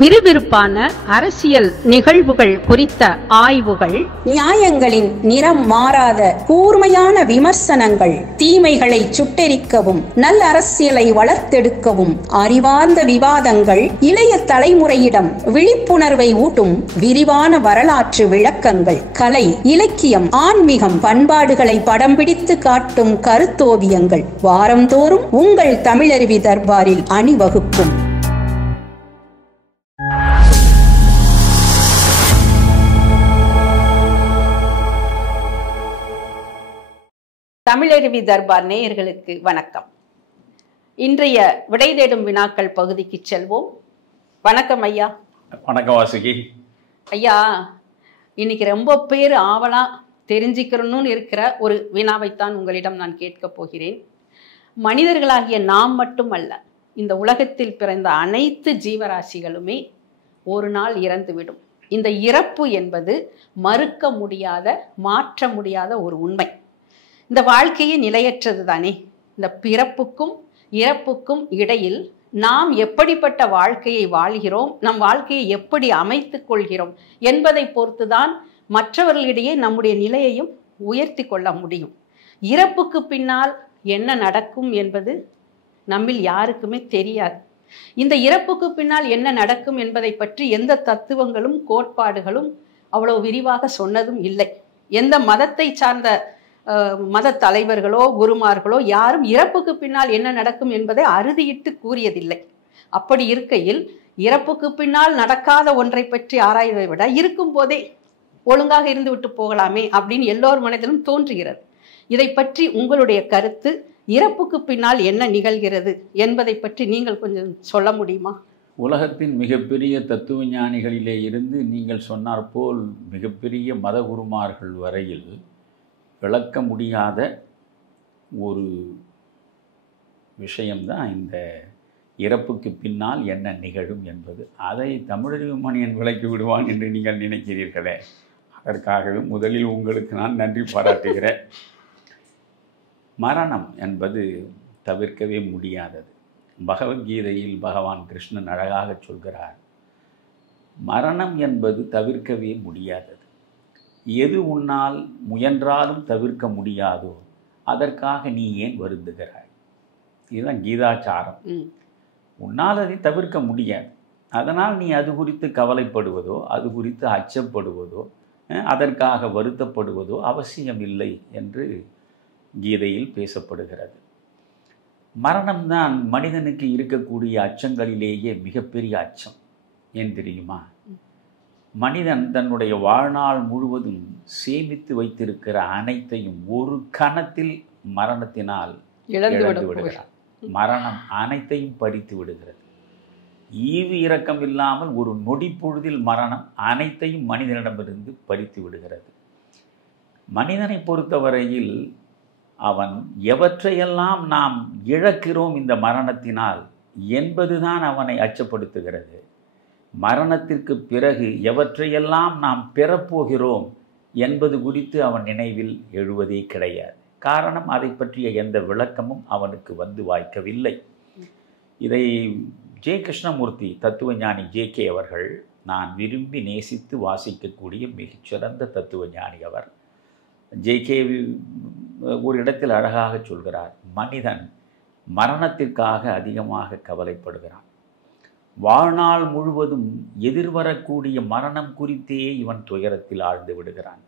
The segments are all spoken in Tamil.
விறுவிறுப்பான அரசியல் நிகழ்வுகள் குறித்த ஆய்வுகள், நியாயங்களின் நிறம் மாறாத கூர்மையான விமர்சனங்கள், தீமைகளை சுட்டெரிக்கவும் நல்ல அரசியலை வளர்த்தெடுக்கவும் அறிவார்ந்த விவாதங்கள், இளைய தலைமுறையிடம் விழிப்புணர்வை ஊட்டும் விரிவான வரலாற்று விளக்கங்கள், கலை, இலக்கியம், ஆன்மீகம், பண்பாடுகளை படம் பிடித்து காட்டும் கருத்தோவியங்கள் வாரந்தோறும் உங்கள் தமிழருவி தர்பாரில் அணிவகுக்கும். தமிழருவி தர்பார் நேயர்களுக்கு வணக்கம். இன்றைய விடை தேடும் வினாக்கள் பகுதிக்கு செல்வோம். வணக்கம் ஐயா. வணக்கம் வாசுகி. ஐயா, இன்னைக்கு ரொம்ப பேர் ஆவலா தெரிஞ்சுக்கணும்னு இருக்கிற ஒரு வினாவைத்தான் உங்களிடம் நான் கேட்கப் போகிறேன். மனிதர்களாகிய நாம் மட்டுமல்ல, இந்த உலகத்தில் பிறந்த அனைத்து ஜீவராசிகளுமே ஒரு நாள் இறந்துவிடும். இந்த இறப்பு என்பது மறுக்க முடியாத, மாற்ற முடியாத ஒரு உண்மை. இந்த வாழ்க்கையே நிலையற்றது தானே. இந்த பிறப்புக்கும் இறப்புக்கும் இடையில் நாம் எப்படிப்பட்ட வாழ்க்கையை வாழ்கிறோம், நம் வாழ்க்கையை எப்படி அமைத்துக் கொள்கிறோம் என்பதை பொறுத்துதான் மற்றவர்களிடையே நம்முடைய நிலையையும் உயர்த்தி கொள்ள முடியும். இறப்புக்கு பின்னால் என்ன நடக்கும் என்பது நம்மில் யாருக்குமே தெரியாது. இந்த இறப்புக்கு பின்னால் என்ன நடக்கும் என்பதை பற்றி எந்த தத்துவங்களும் கோட்பாடுகளும் அவ்வளவு விரிவாக சொன்னதும் இல்லை. எந்த மதத்தை சார்ந்த மத தலைவர்களோ குருமார்களோ யாரும் இறப்புக்கு பின்னால் என்ன நடக்கும் என்பதை அறுதியிட்டு கூறியதில்லை. அப்படி இருக்கையில் இறப்புக்கு பின்னால் நடக்காத ஒன்றை பற்றி ஆராய்வதை விட இருக்கும் போதே ஒழுங்காக இருந்து விட்டு போகலாமே அப்படின்னு எல்லோர் மனதிலும் தோன்றுகிறது. இதை பற்றி உங்களுடைய கருத்து, இறப்புக்கு பின்னால் என்ன நிகழ்கிறது என்பதை பற்றி நீங்கள் கொஞ்சம் சொல்ல முடியுமா? உலகத்தின் மிகப்பெரிய தத்துவ ஞானிகளிலே இருந்து நீங்கள் சொன்னார் போல் மிகப்பெரிய மத குருமார்கள் வரையில் விளக்க முடியாத ஒரு விஷயம்தான் இந்த இறப்புக்கு பின்னால் என்ன நிகழும் என்பது. அதை தமிழறிவு மணியன் விளக்கி விடுவான் என்று நீங்கள் நினைக்கிறீர்களே, அதற்காகவே முதலில் உங்களுக்கு நான் நன்றி பாராட்டுகிறேன். மரணம் என்பது தவிர்க்கவே முடியாதது. பகவத்கீதையில் பகவான் கிருஷ்ணன் அழகாக சொல்கிறார், மரணம் என்பது தவிர்க்கவே முடியாதது. எது உன்னால் முயன்றாலும் தவிர்க்க முடியாதோ அதற்காக நீ ஏன் வருந்துகிறாய்? இதுதான் கீதாச்சாரம். உன்னால் அதை தவிர்க்க முடியாது, அதனால் நீ அது குறித்து கவலைப்படுவதோ, அது குறித்து அச்சப்படுவதோ, அதற்காக வருத்தப்படுவதோ அவசியமில்லை என்று கீதையில் பேசப்படுகிறது. மரணம்தான் மனிதனுக்கு இருக்கக்கூடிய அச்சங்களிலேயே மிகப்பெரிய அச்சம். ஏன் தெரியுமா? மனிதன் தன்னுடைய வாழ்நாள் முழுவதும் சேமித்து வைத்திருக்கிற அனைத்தையும் ஒரு கணத்தில் மரணத்தினால் இழந்து விடுகிறான். மரணம் அனைத்தையும் பறித்து விடுகிறது. ஈவு இரக்கம் இல்லாமல் ஒரு நொடி பொழுதில் மரணம் அனைத்தையும் மனிதனிடமிருந்து பறித்து விடுகிறது. மனிதனை பொறுத்தவரையில் அவன் எவற்றையெல்லாம் நாம் இழக்கிறோம் இந்த மரணத்தினால் என்பதுதான் அவனை அச்சப்படுத்துகிறது. மரணத்திற்கு பிறகு எவற்றையெல்லாம் நாம் பெறப்போகிறோம் என்பது குறித்து அவன் நினைவில் எழுவதே கிடையாது. காரணம், அதை பற்றிய எந்த விளக்கமும் அவனுக்கு வந்து வாய்க்கவில்லை. இதை ஜே கிருஷ்ணமூர்த்தி தத்துவ ஞானி JK அவர்கள், நான் விரும்பி நேசித்து வாசிக்கக்கூடிய மிகச்சிறந்த தத்துவ ஞானி அவர். JK ஒரு இடத்தில் அழகாக சொல்கிறார், மனிதன் மரணத்திற்காக அதிகமாக கவலைப்படுகிறான். வாழ்நாள் முழுவதும் எதிர்வரக்கூடிய மரணம் குறித்தே இவன் துயரத்தில் ஆழ்ந்து விடுகிறான்.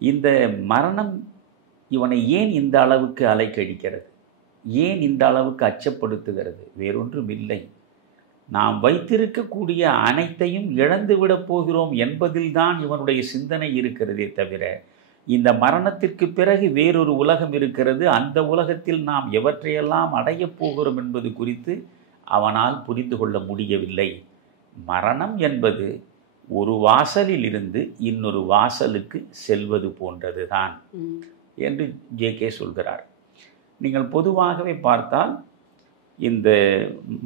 இந்த மரணம் இவனை ஏன் இந்த அளவுக்கு அலைக்கழிக்கிறது, ஏன் இந்த அளவுக்கு அச்சப்படுத்துகிறது? வேறொன்றும் இல்லை, நாம் வைத்திருக்கக்கூடிய அனைத்தையும் இழந்துவிடப் போகிறோம் என்பதில்தான் இவனுடைய சிந்தனை இருக்கிறதே தவிர, இந்த மரணத்திற்கு பிறகு வேறொரு உலகம் இருக்கிறது, அந்த உலகத்தில் நாம் எவற்றையெல்லாம் அடையப் போகிறோம் என்பது குறித்து அவனால் புரிந்து கொள்ள முடியவில்லை. மரணம் என்பது ஒரு வாசலில் இருந்து இன்னொரு வாசலுக்கு செல்வது போன்றது தான் என்று JK சொல்கிறார். நீங்கள் பொதுவாகவே பார்த்தால் இந்த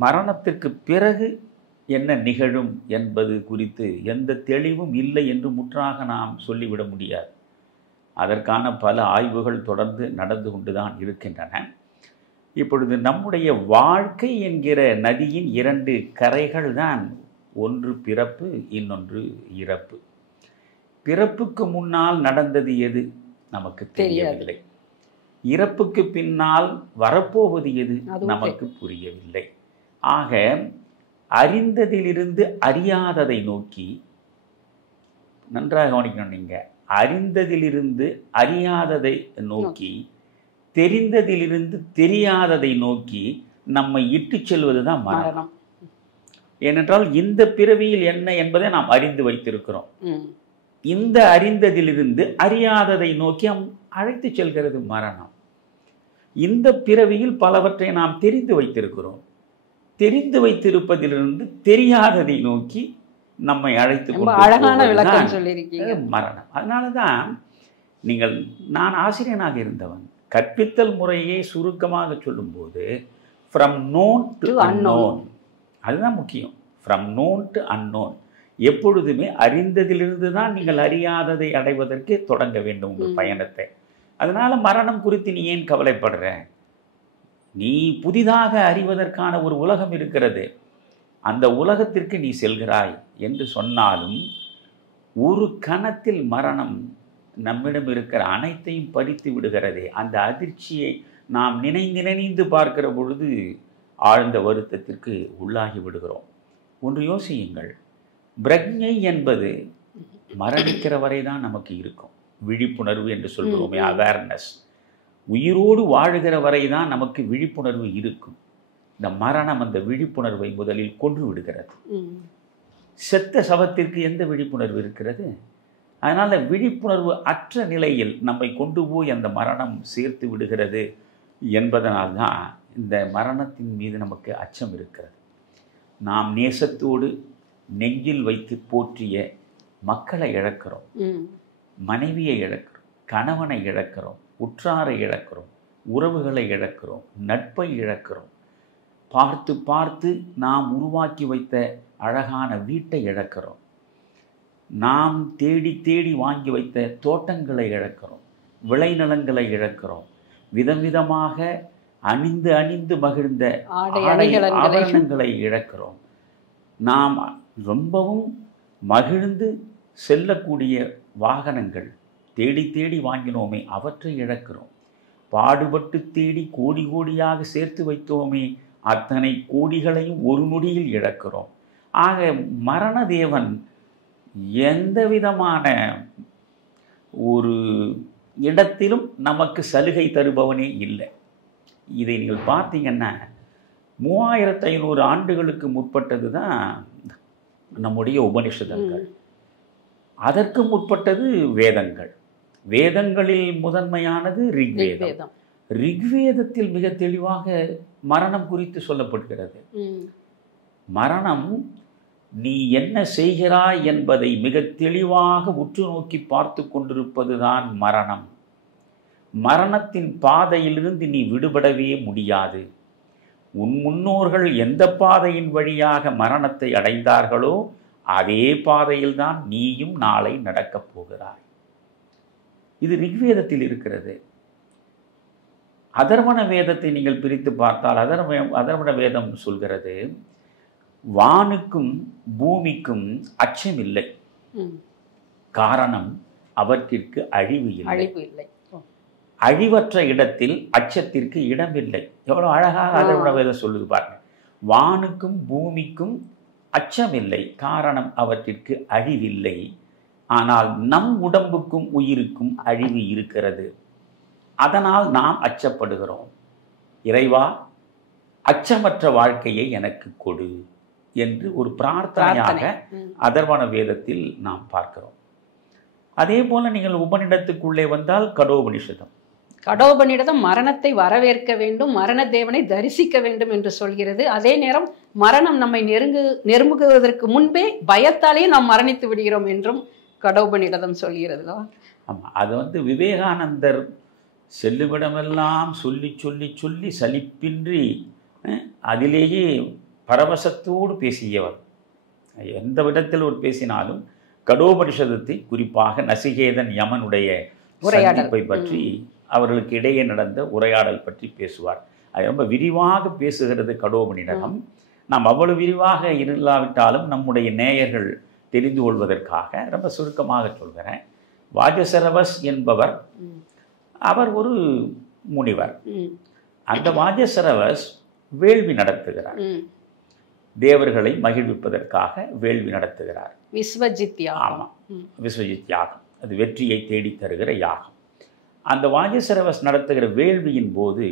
மரணத்திற்கு பிறகு என்ன நிகழும் என்பது குறித்து எந்த தெளிவும் இல்லை என்று முற்றாக நாம் சொல்லிவிட முடியாது. அதற்கான பல ஆய்வுகள் தொடர்ந்து நடந்து கொண்டுதான் இருக்கின்றன. இப்பொழுது நம்முடைய வாழ்க்கை என்கிற நதியின் இரண்டு கரைகள் தான் ஒன்று பிறப்பு, இன்னொன்று இறப்பு. பிறப்புக்கு முன்னால் நடந்தது எது நமக்கு தெரியவில்லை. இறப்புக்கு பின்னால் வரப்போவது எது நமக்கு புரியவில்லை. ஆக அறிந்ததிலிருந்து அறியாததை நோக்கி, நன்றாக கவனிக்கணும், நீங்க அறிந்ததிலிருந்து அறியாததை நோக்கி, தெரிந்ததிலிருந்து தெரியாததை நோக்கி நம்மை இட்டு செல்வதுதான் மரணம். ஏனென்றால் இந்த பிறவியில் என்ன என்பதை நாம் அறிந்து வைத்திருக்கிறோம். இந்த அறிந்ததிலிருந்து அறியாததை நோக்கி அழைத்து செல்கிறது மரணம். இந்த பிறவியில் பலவற்றை நாம் தெரிந்து வைத்திருக்கிறோம். தெரிந்து வைத்திருப்பதிலிருந்து தெரியாததை நோக்கி நம்மை அழைத்து மரணம். அதனாலதான் நான் ஆசிரியனாக இருந்தவன். கற்பித்தல் முறையை சுருக்கமாக சொல்லும்போது ஃப்ரம் நோன் டு அன்னோன், அதுதான் முக்கியம். From known to unknown. எப்பொழுதுமே அறிந்ததிலிருந்து தான் நீங்கள் அறியாததை அடைவதற்கு தொடங்க வேண்டும் உங்கள் பயணத்தை. அதனால மரணம் குறித்து நீ ஏன் கவலைப்படுற? நீ புதிதாக அறிவதற்கான ஒரு உலகம் இருக்கிறது, அந்த உலகத்திற்கு நீ செல்கிறாய் என்று சொன்னாலும் ஒரு கணத்தில் மரணம் நம்மிடம் இருக்கிற அனைத்தையும் பறித்து விடுகிறதே. அந்த அதிர்ச்சியை நாம் நினைந்து பார்க்கிற பொழுது ஆழ்ந்த வருத்தத்திற்கு உள்ளாகி விடுகிறோம். ஒன்று யோசியுங்கள், பிரக்ஞை என்பது மரணிக்கிற வரை தான் நமக்கு இருக்கும். விழிப்புணர்வு என்று சொல்கிறோமே, அவேர்னஸ். உயிரோடு வாழுகிற வரை தான் நமக்கு விழிப்புணர்வு இருக்கும். இந்த மரணம் அந்த விழிப்புணர்வை முதலில் கொன்று விடுகிறது. செத்த சவத்திற்கு எந்த விழிப்புணர்வு இருக்கிறது? அதனால் விழிப்புணர்வு அற்ற நிலையில் நம்மை கொண்டு போய் அந்த மரணம் சேர்த்து விடுகிறது என்பதனால்தான் இந்த மரணத்தின் மீது நமக்கு அச்சம் இருக்கிறது. நாம் நேசத்தோடு நெஞ்சில் வைத்து போற்றிய மக்களை இழக்கிறோம், மனைவியை இழக்கிறோம், கணவனை இழக்கிறோம், உற்றாரை இழக்கிறோம், உறவுகளை இழக்கிறோம், நட்பை இழக்கிறோம். பார்த்து பார்த்து நாம் உருவாக்கி வைத்த அழகான வீட்டை இழக்கிறோம். நாம் தேடி தேடி வாங்கி வைத்த தோட்டங்களை இழக்கிறோம், விளைநிலங்களை இழக்கிறோம். விதவிதமாக அணிந்து அணிந்து மகிழ்ந்த ஆபரணங்களை இழக்கிறோம். நாம் ரொம்பவும் மகிழ்ந்து செல்லக்கூடிய வாகனங்கள் தேடி தேடி வாங்கினோமே, அவற்றை இழக்கிறோம். பாடுபட்டு தேடி கோடி கோடியாக சேர்த்து வைத்தோமே, அத்தனை கோடிகளையும் ஒரு நொடியில் இழக்கிறோம். ஆக மரண தேவன் எந்த விதமான ஒரு இடத்திலும் நமக்கு சலுகை தருபவனே இல்லை. இதை நீங்கள் பார்த்தீங்கன்னா 3500 ஆண்டுகளுக்கு முற்பட்டது தான் நம்முடைய உபனிஷதங்கள். அதற்கு முற்பட்டது வேதங்கள். வேதங்களில் முதன்மையானது ரிக்வேதம். ரிக்வேதத்தில் மிக தெளிவாக மரணம் குறித்து சொல்லப்படுகிறது. மரணம் நீ என்ன செய்கிறாய் என்பதை மிக தெளிவாக உற்று நோக்கி பார்த்து கொண்டிருப்பதுதான் மரணம். மரணத்தின் பாதையிலிருந்து நீ விடுபடவே முடியாது. உன் முன்னோர்கள் எந்த பாதையின் வழியாக மரணத்தை அடைந்தார்களோ அதே பாதையில்தான் நீயும் நாளை நடக்கப் போகிறாய். இது ரிக்வேதத்தில் இருக்கிறது. அதர்வண வேதத்தை நீங்கள் பிரித்து பார்த்தால் அதர்வண வேதம் சொல்கிறது, வானுக்கும் பூமிக்கும் அச்சமில்லை, காரணம் அவற்றிற்கு அழிவு இல்லை. அழிவற்ற இடத்தில் அச்சத்திற்கு இடமில்லை. எவ்வளவு அழகாக அதர்வண வேதம் சொல்லுது பாருங்க. வானுக்கும் பூமிக்கும் அச்சமில்லை, காரணம் அவற்றிற்கு அழிவில்லை. ஆனால் நம் உடம்புக்கும் உயிருக்கும் அழிவு இருக்கிறது. அதனால் நாம் அச்சப்படுகிறோம். இறைவா, அச்சமற்ற வாழ்க்கையை எனக்கு கொடு என்று ஒரு பிரார்த்தனையாக அதர்வண வேதத்தில் நாம் பார்க்கிறோம். அதே போல நீங்கள் உபநிடத்துக்குள்ளே வந்தால் கடோபனிஷதம். கடோபனிடம் மரணத்தை வரவேற்க வேண்டும், மரண தேவனை தரிசிக்க வேண்டும் என்று சொல்கிறது. அதே நேரம் மரணம் நம்மை நெருங்குவதற்கு முன்பே பயத்தாலே நாம் மரணித்து விடுகிறோம் என்றும் கடோபனிடம் சொல்கிறது. ஆமாம், அது விவேகானந்தர் செல்லுவிடமெல்லாம் சொல்லி சொல்லி சொல்லி சலிப்பின்றி அதிலேயே பரவசத்தோடு பேசியவர். எந்த விடத்தில் ஒரு பேசினாலும் கடோபனிஷதத்தை, குறிப்பாக நசிகேதன் யமனுடைய சந்திப்பை பற்றி, அவர்களுக்கு இடையே நடந்த உரையாடல் பற்றி பேசுவார். அது ரொம்ப விரிவாக பேசுகிறது கடோபனிடம். நாம் அவ்வளவு விரிவாக இல்லாவிட்டாலும் நம்முடைய நேயர்கள் தெரிந்து கொள்வதற்காக ரொம்ப சுருக்கமாக சொல்கிறேன். வாஜசரவஸ் என்பவர் அவர் ஒரு முனிவர். அந்த வாஜசரவஸ் வேள்வி நடத்துகிறார். தேவர்களை மகிழ்விப்பதற்காக வேள்வி நடத்துகிறார். விஸ்வஜித் யாகம். ஆமாம், விஸ்வஜித் யாகம். அது வெற்றியை தேடி தருகிற யாகம். அந்த வாஜசரவஸ் நடத்துகிற வேள்வியின் போது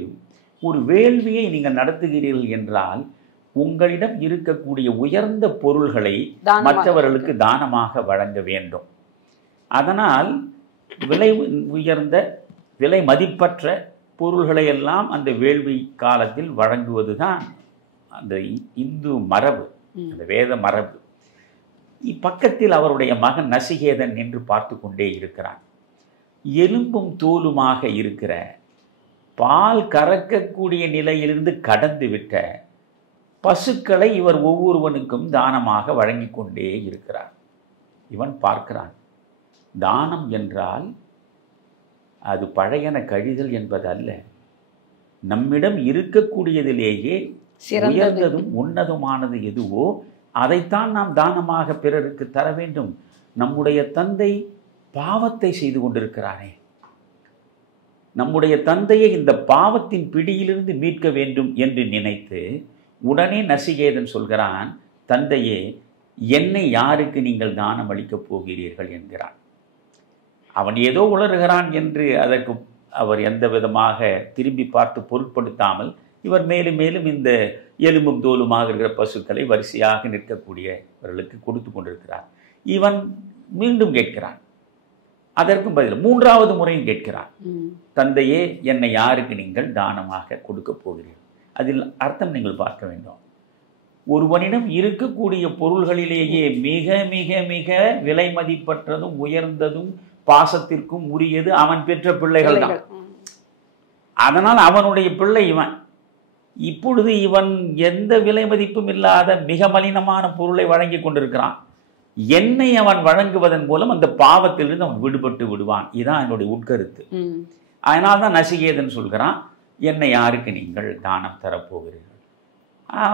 ஒரு வேள்வியை நீங்கள் நடத்துகிறீர்கள் என்றால் உங்களிடம் இருக்கக்கூடிய உயர்ந்த பொருள்களை மற்றவர்களுக்கு தானமாக வழங்க வேண்டும். அதனால் விலை உயர்ந்த விலை மதிப்பற்ற பொருள்களை எல்லாம் அந்த வேள்வி காலத்தில் வழங்குவது தான் அந்த இந்து மரபு, அந்த வேத மரபு. இப்பக்கத்தில் அவருடைய மகன் நசிகேதன் நின்று பார்த்து கொண்டே இருக்கிறான். எலும்பும் தோலுமாக இருக்கிற பால் கறக்கக்கூடிய நிலையிலிருந்து கடந்து விட்ட பசுக்களை இவர் ஒவ்வொருவனுக்கும் தானமாக வழங்கி கொண்டே இருக்கிறார். இவன் பார்க்கிறான், தானம் என்றால் அது பழையன கழிதல் என்பது அல்ல. நம்மிடம் இருக்கக்கூடியதிலேயே உயர்ந்ததும் உன்னதமானது எதுவோ அதைத்தான் நாம் தானமாக பிறருக்கு தர வேண்டும். நம்முடைய தந்தை பாவத்தை செய்து கொண்டிருக்கிறானே, நம்முடைய தந்தையை இந்த பாவத்தின் பிடியிலிருந்து மீட்க வேண்டும் என்று நினைத்து உடனே நசிகேதன் சொல்கிறான், தந்தையே, என்னை யாருக்கு நீங்கள் தானம் அளிக்கப் போகிறீர்கள் என்கிறான். அவன் ஏதோ உளறுகிறான் என்று அதற்கு அவர் எந்த விதமாக திரும்பி பார்த்து பொருட்படுத்தாமல் இவர் மேலும் மேலும் இந்த எலும்பும் தோலுமாக இருக்கிற பசுக்களை வரிசையாக நிற்கக்கூடியவர்களுக்கு கொடுத்து கொண்டிருக்கிறார். இவன் மீண்டும் கேட்கிறான். அதற்கும் பதில் மூன்றாவது முறையும் கேட்கிறான், தந்தையே, என்னை யாருக்கு நீங்கள் தானமாக கொடுக்க போகிறீர்கள்? அதில் அர்த்தம் நீங்கள் பார்க்க வேண்டும். ஒருவனிடம் இருக்கக்கூடிய பொருள்களிலேயே மிக மிக மிக விலை மதிப்பற்றதும் உயர்ந்ததும் பாசத்திற்கும் உரியது அவன் பெற்ற பிள்ளைகள் தான். அதனால் அவனுடைய பிள்ளை இவன். இப்பொழுது இவன் எந்த விலை மதிப்பும் இல்லாத மிக மலினமான பொருளை வழங்கி கொண்டிருக்கிறான். என்னை அவன் வழங்குவதன் மூலம் அந்த பாவத்திலிருந்து அவன் விடுபட்டு விடுவான். இதுதான் என்னுடைய உட்கருத்து. அதனால்தான் நசிகேதன் சொல்கிறான், என்னை யாருக்கு நீங்கள் தானம் தரப்போகிறீர்கள்?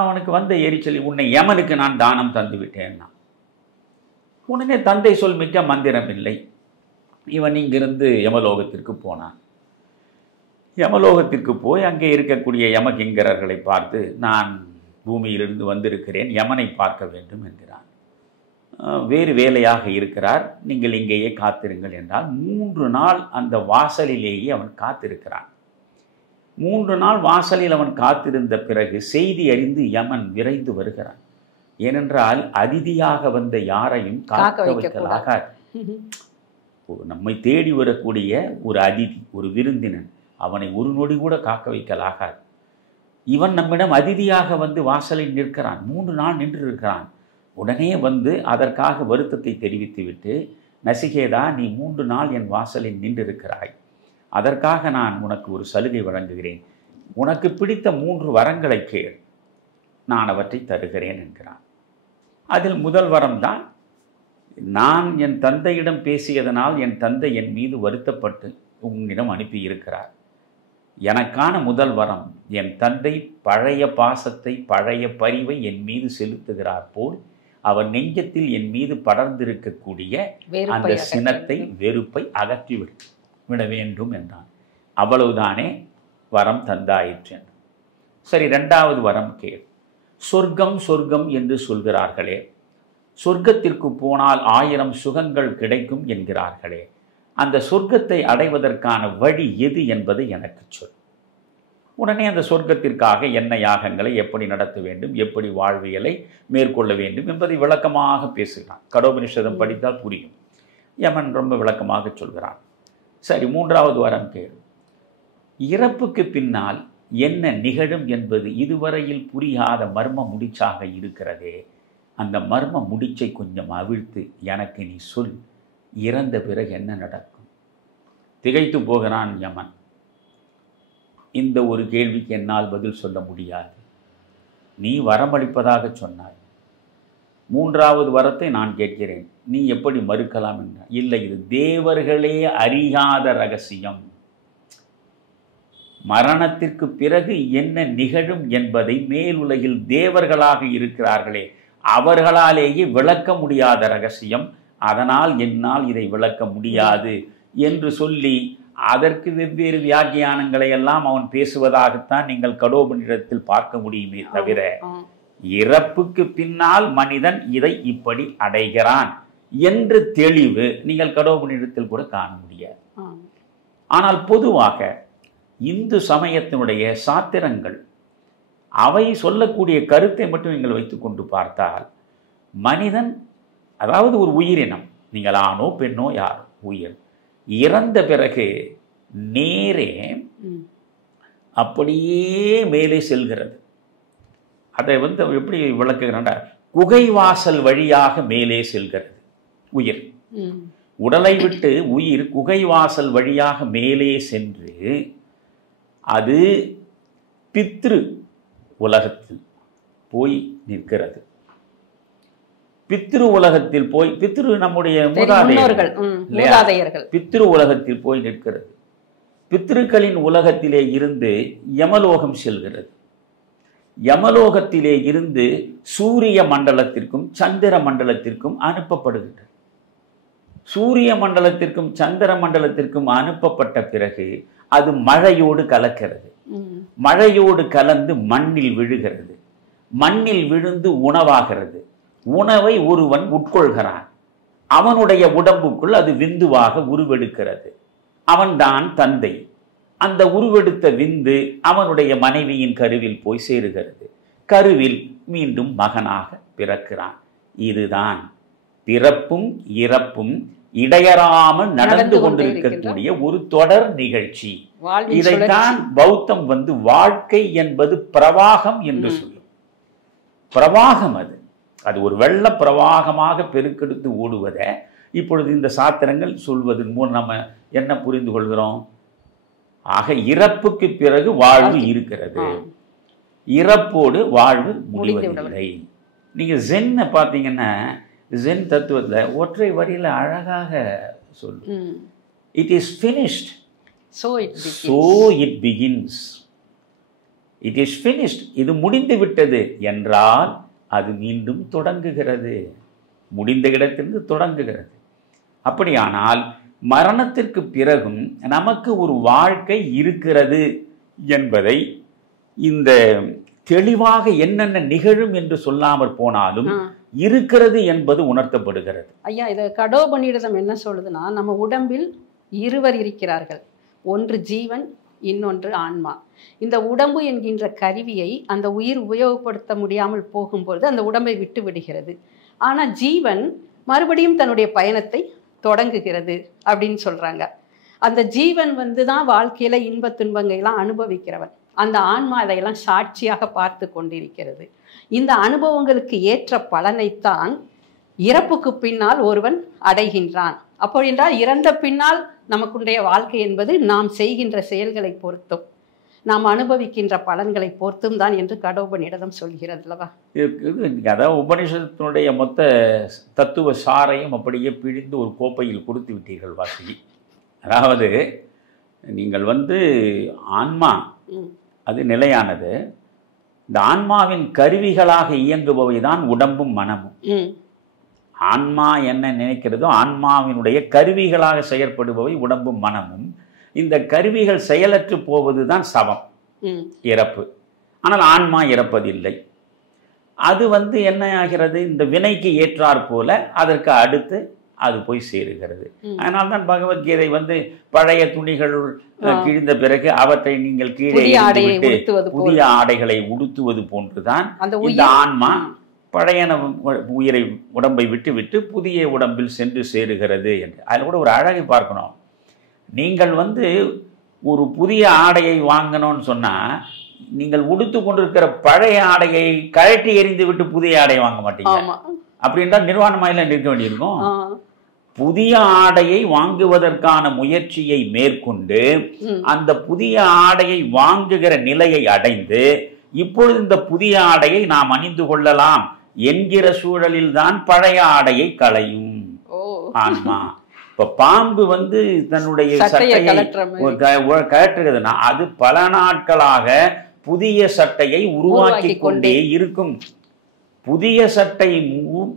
அவனுக்கு வந்த எரிச்சல், உன்னை யமனுக்கு நான் தானம் தந்து விட்டேன்னா. உடனே தந்தை சொல் மிக்க மந்திரம் இல்லை. இவன் இங்கிருந்து யமலோகத்திற்கு போனான். யமலோகத்திற்கு போய் அங்கே இருக்கக்கூடிய யமகிங்கரர்களை பார்த்து, நான் பூமியிலிருந்து வந்திருக்கிறேன், யமனை பார்க்க வேண்டும் என்கிறான். வேறு வேலையாக இருக்கிறார், நீங்கள் இங்கேயே காத்திருங்கள் என்றால் 3 நாள் அந்த வாசலிலேயே அவன் காத்திருக்கிறான். 3 நாள் வாசலில் அவன் காத்திருந்த பிறகு செய்தி அறிந்து யமன் விரைந்து வருகிறான். ஏனென்றால் அதிதியாக வந்த யாரையும் காக்க வைக்கலாகாது. நம்மை தேடி வரக்கூடிய ஒரு அதிதி, ஒரு விருந்தினன், அவனை ஒரு நொடி கூட காக்க வைக்கலாகாது. இவன் நம்மிடம் அதிதியாக வந்து வாசலில் நிற்கிறான். 3 நாள் நின்று இருக்கிறான். உடனே வந்து அதற்காக வருத்தத்தை தெரிவித்து விட்டு, நசிகேதா, நீ 3 நாள் என் வாசலில் நின்றிருக்கிறாய், அதற்காக நான் உனக்கு ஒரு சலுகை வழங்குகிறேன். உனக்கு பிடித்த 3 வரங்களை கேள், நான் அவற்றை தருகிறேன் என்கிறான். அதில் முதல் வரம்தான், நான் என் தந்தையிடம் பேசியதனால் என் தந்தை என் மீது வருத்தப்பட்டு உன்னிடம் அனுப்பியிருக்கிறார். எனக்கான முதல் வரம், என் தந்தை பழைய பாசத்தை பழைய பரிவை என் மீது செலுத்துகிறார் போல் அவர் நெஞ்சத்தில் என் மீது படர்ந்திருக்கக்கூடிய அந்த சினத்தை, வெறுப்பை அகற்றிவிட வேண்டும் என்றான். அவ்வளவுதானே, வரம் தந்தாயிற்று என்று. சரி, 2வது வரம் கேள். சொர்க்கம் சொர்க்கம் என்று சொல்கிறார்களே, சொர்க்கத்திற்கு போனால் 1000 சுகங்கள் கிடைக்கும் என்கிறார்களே, அந்த சொர்க்கத்தை அடைவதற்கான வழி எது என்பதை எனக்கு சொல். உடனே அந்த சொர்க்கத்திற்காக என்ன யாகங்களை எப்படி நடத்த வேண்டும், எப்படி வாழ்வியலை மேற்கொள்ள வேண்டும் என்பதை விளக்கமாக பேசுகிறான். கடோபனிஷதம் படித்தால் புரியும். யமன் ரொம்ப விளக்கமாக சொல்கிறான். சரி, 3வது வரம் கேள். இறப்புக்கு பின்னால் என்ன நிகழும் என்பது இதுவரையில் புரியாத மர்ம முடிச்சாக இருக்கிறதே, அந்த மர்ம முடிச்சை கொஞ்சம் அவிழ்த்து எனக்கு நீ சொல். இறந்த பிறகு என்ன நடக்கும்? திகைத்து போகிறான் யமன். இந்த ஒரு கேள்விக்கு என்னால் பதில் சொல்ல முடியாது. நீ வரமளிப்பதாக சொன்னாய், 3வது வரத்தை நான் கேட்கிறேன், நீ எப்படி மறுக்கலாம் என்றார். இல்லை, இது தேவர்களே அறியாத ரகசியம். மரணத்திற்கு பிறகு என்ன நிகழும் என்பதை மேலுலகில் தேவர்களாக இருக்கிறார்களே அவர்களாலேயே விளக்க முடியாத ரகசியம், அதனால் என்னால் இதை விளக்க முடியாது என்று சொல்லி அதற்கு வெவ்வேறு வியாக்கியானங்களை எல்லாம் அவன் பேசுவதாகத்தான் நீங்கள் கடோபனிடத்தில் பார்க்க முடியுமே தவிர இறப்புக்கு பின்னால் மனிதன் இதை இப்படி அடைகிறான் என்று தெளிவு நீங்கள் கடோபனிடத்தில் கூட காண முடியாது. ஆனால் பொதுவாக இந்து சமயத்தினுடைய சாத்திரங்கள் அவை சொல்லக்கூடிய கருத்தை மட்டும் நீங்கள் வைத்துக்கொண்டு பார்த்தால் மனிதன், அதாவது ஒரு உயிரினம், நீங்கள் ஆணோ பெண்ணோ யாரோ உயிர் இறந்த பிறகு நேரே அப்படியே மேலே செல்கிறது. அதை அவர் எப்படி விளக்குகிறான், குகைவாசல் வழியாக மேலே செல்கிறது உயிர். உடலை விட்டு உயிர் குகைவாசல் வழியாக மேலே சென்று அது பித்ரு உலகத்தில் போய் நிற்கிறது. பித்ரு உலகத்தில் போய், பித்ரு நம்முடைய மூதாதையர்கள், பித்ரு உலகத்தில் போய் நிற்கிறது. பித்ருக்களின் உலகத்திலே இருந்து யமலோகம் செல்கிறது. யமலோகத்திலே இருந்து சூரிய மண்டலத்திற்கும் சந்திர மண்டலத்திற்கும் அனுப்பப்படுகிறது. சூரிய மண்டலத்திற்கும் சந்திர மண்டலத்திற்கும் அனுப்பப்பட்ட பிறகு அது மழையோடு கலக்கிறது. மழையோடு கலந்து மண்ணில் விழுகிறது. மண்ணில் விழுந்து உணவாகிறது. உணவை ஒருவன் உட்கொள்கிறான். அவனுடைய உடம்புக்குள் அது விந்துவாக உருவெடுக்கிறது. அவன்தான் தந்தை. அந்த உருவெடுத்த விந்து அவனுடைய மனைவியின் கருவில் போய் சேருகிறது. கருவில் மீண்டும் மகனாக பிறக்கிறான். இதுதான் பிறப்பும் இறப்பும் இடையறாமல் நடந்து கொண்டிருக்கக்கூடிய ஒரு தொடர் நிகழ்ச்சி. இதைத்தான் பௌத்தம் வாழ்க்கை என்பது பிரவாகம் என்று சொல்லும். பிரவாகம் அது ஒரு வெள்ள பிரவாகமாக பெருக்கெடுத்து ஓடுவதை இப்பொழுது இந்த சாத்திரங்கள் சொல்வதன் மூலம் நம்ம என்ன புரிந்து கொள்கிறோம்? ஆக இறப்புக்கு பிறகு வாழ்வு இருக்கிறது, இறப்போடு வாழ்வு முடிவதில்லை. நீங்க ஜென்னை பார்த்தீங்கன்னா ஜென் தத்துவத்தில் ஒற்றை வரியில் அழகாக சொல்லும், it is finished so it begins. It is finished, இது முடிந்து விட்டது என்றால் அது மீண்டும் தொடங்குகிறது. முடிந்த இடத்திலிருந்து தொடங்குகிறது. அப்படியானால் மரணத்திற்கு பிறகும் நமக்கு ஒரு வாழ்க்கை இருக்கிறது என்பதை இந்த தெளிவாக என்னென்ன நிகழும் என்று சொல்லாமல் போனாலும் இருக்கிறது என்பது உணர்த்தப்படுகிறது. ஐயா, இது கடோபனிடம் என்ன சொல்லுதுன்னா, நம்ம உடம்பில் இருவர் இருக்கிறார்கள், ஒன்று ஜீவன், இன்னொன்று ஆன்மா. இந்த உடம்பு என்கின்ற கருவியை அந்த உயிர் உபயோகப்படுத்த முடியாமல் போகும்பொழுது அந்த உடம்பை விட்டு விடுகிறது. ஆனால் ஜீவன் மறுபடியும் தன்னுடைய பயணத்தை தொடங்குகிறது அப்படின்னு சொல்றாங்க. அந்த ஜீவன் தான் வாழ்க்கையில இன்ப துன்பங்கள்லாம் அனுபவிக்கிறவன். அந்த ஆன்மா அதையெல்லாம் சாட்சியாக பார்த்து கொண்டிருக்கிறது. இந்த அனுபவங்களுக்கு ஏற்ற பலனைத்தான் இறப்புக்கு பின்னால் ஒருவன் அடைகின்றான். அப்போ என்றால் இறந்த பின்னால் நமக்குடைய வாழ்க்கை என்பது நாம் செய்கின்ற செயல்களை பொறுத்தும் நாம் அனுபவிக்கின்ற பலன்களை பொறுத்தும் தான் என்று கடோபனிடம் சொல்கிறது அல்லவா? அதாவது உபனிஷத்தினுடைய மொத்த தத்துவ சாரையும் அப்படியே பிழிந்து ஒரு கோப்பையில் கொடுத்து விட்டீர்கள் வாசி. அதாவது நீங்கள் ஆன்மா அது நிலையானது. இந்த ஆன்மாவின் கருவிகளாக இயங்குபவை தான் உடம்பும் மனமும். ஆன்மா என்ன நினைக்கிறதோ ஆன்மாவினுடைய கருவிகளாக செயற்படுபவை உடம்பும் மனமும். இந்த கருவிகள் செயலற்று போவது தான் சவம், இறப்பு. ஆனால் ஆன்மா இறப்பதில்லை. அது என்ன ஆகிறது, இந்த வினைக்கு ஏற்றாற் போல அதற்கு அடுத்து அது போய் சேருகிறது. அதனால்தான் பகவத்கீதை பழைய துணிகள் கிழிந்த பிறகு அவற்றை நீங்கள் கீழே புதிய ஆடைகளை உடுத்துவது போன்றுதான் இந்த ஆன்மா பழைய உயிரை உடம்பை விட்டு விட்டு புதிய உடம்பில் சென்று சேருகிறது என்று. அதில் கூட ஒரு அழகை பார்க்கணும். நீங்கள் ஒரு புதிய ஆடையை வாங்கணும்னு சொன்னா நீங்கள் உடுத்து கொண்டிருக்கிற பழைய ஆடையை கழட்டி எறிந்து விட்டு புதிய ஆடையை வாங்க மாட்டீங்க. அப்படின்றா நிர்வாணமாயில நிற்க வேண்டியிருக்கும். புதிய ஆடையை வாங்குவதற்கான முயற்சியை மேற்கொண்டு அந்த புதிய ஆடையை வாங்குகிற நிலையை அடைந்து இப்பொழுது இந்த புதிய ஆடையை நாம் அணிந்து கொள்ளலாம் என்கிற சூழலில் தான் பழைய ஆடையை களையும் ஆன்மா. இப்ப பாம்பு வந்து தன்னுடைய சட்டையை கழற்றுகிறதுனா அது பல நாட்களாக புதிய சட்டையை உருவாக்கி கொண்டே இருக்கும். புதிய சட்டை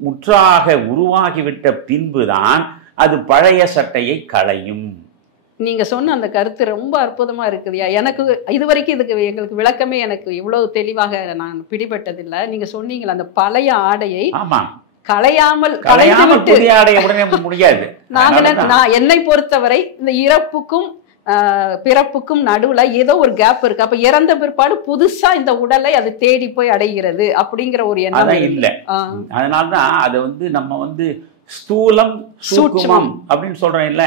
முற்றாக உருவாகிவிட்ட பின்புதான் அது பழைய சட்டையை களையும். நீங்க சொன்ன அந்த கருத்து ரொம்ப அற்புதமா இருக்குதுயா. எனக்கு இதுவரைக்கும் இதுக்கு எங்களுக்கு விளக்கமே எனக்கு இவ்வளவு தெளிவாக நான் பிடிபட்டதில்லை. நீங்க சொன்னீங்களா அந்த பழைய ஆடையை களையாமல் புதிய ஆடையை உடனே முடியாது. நான் என்னை பொறுத்தவரை இந்த இறப்புக்கும் பிறப்புக்கும் நடுவுல ஏதோ ஒரு கேப் இருக்கு. அப்ப இறந்த பிற்பாடு புதுசா இந்த உடலை அது தேடி போய் அடைகிறது அப்படிங்கிற ஒரு எண்ணம் இல்ல. அதனால்தான் அதை வந்து நம்ம வந்து ஸ்தூலம் சூக்குமம் அப்படின்னு சொல்றோம் இல்ல,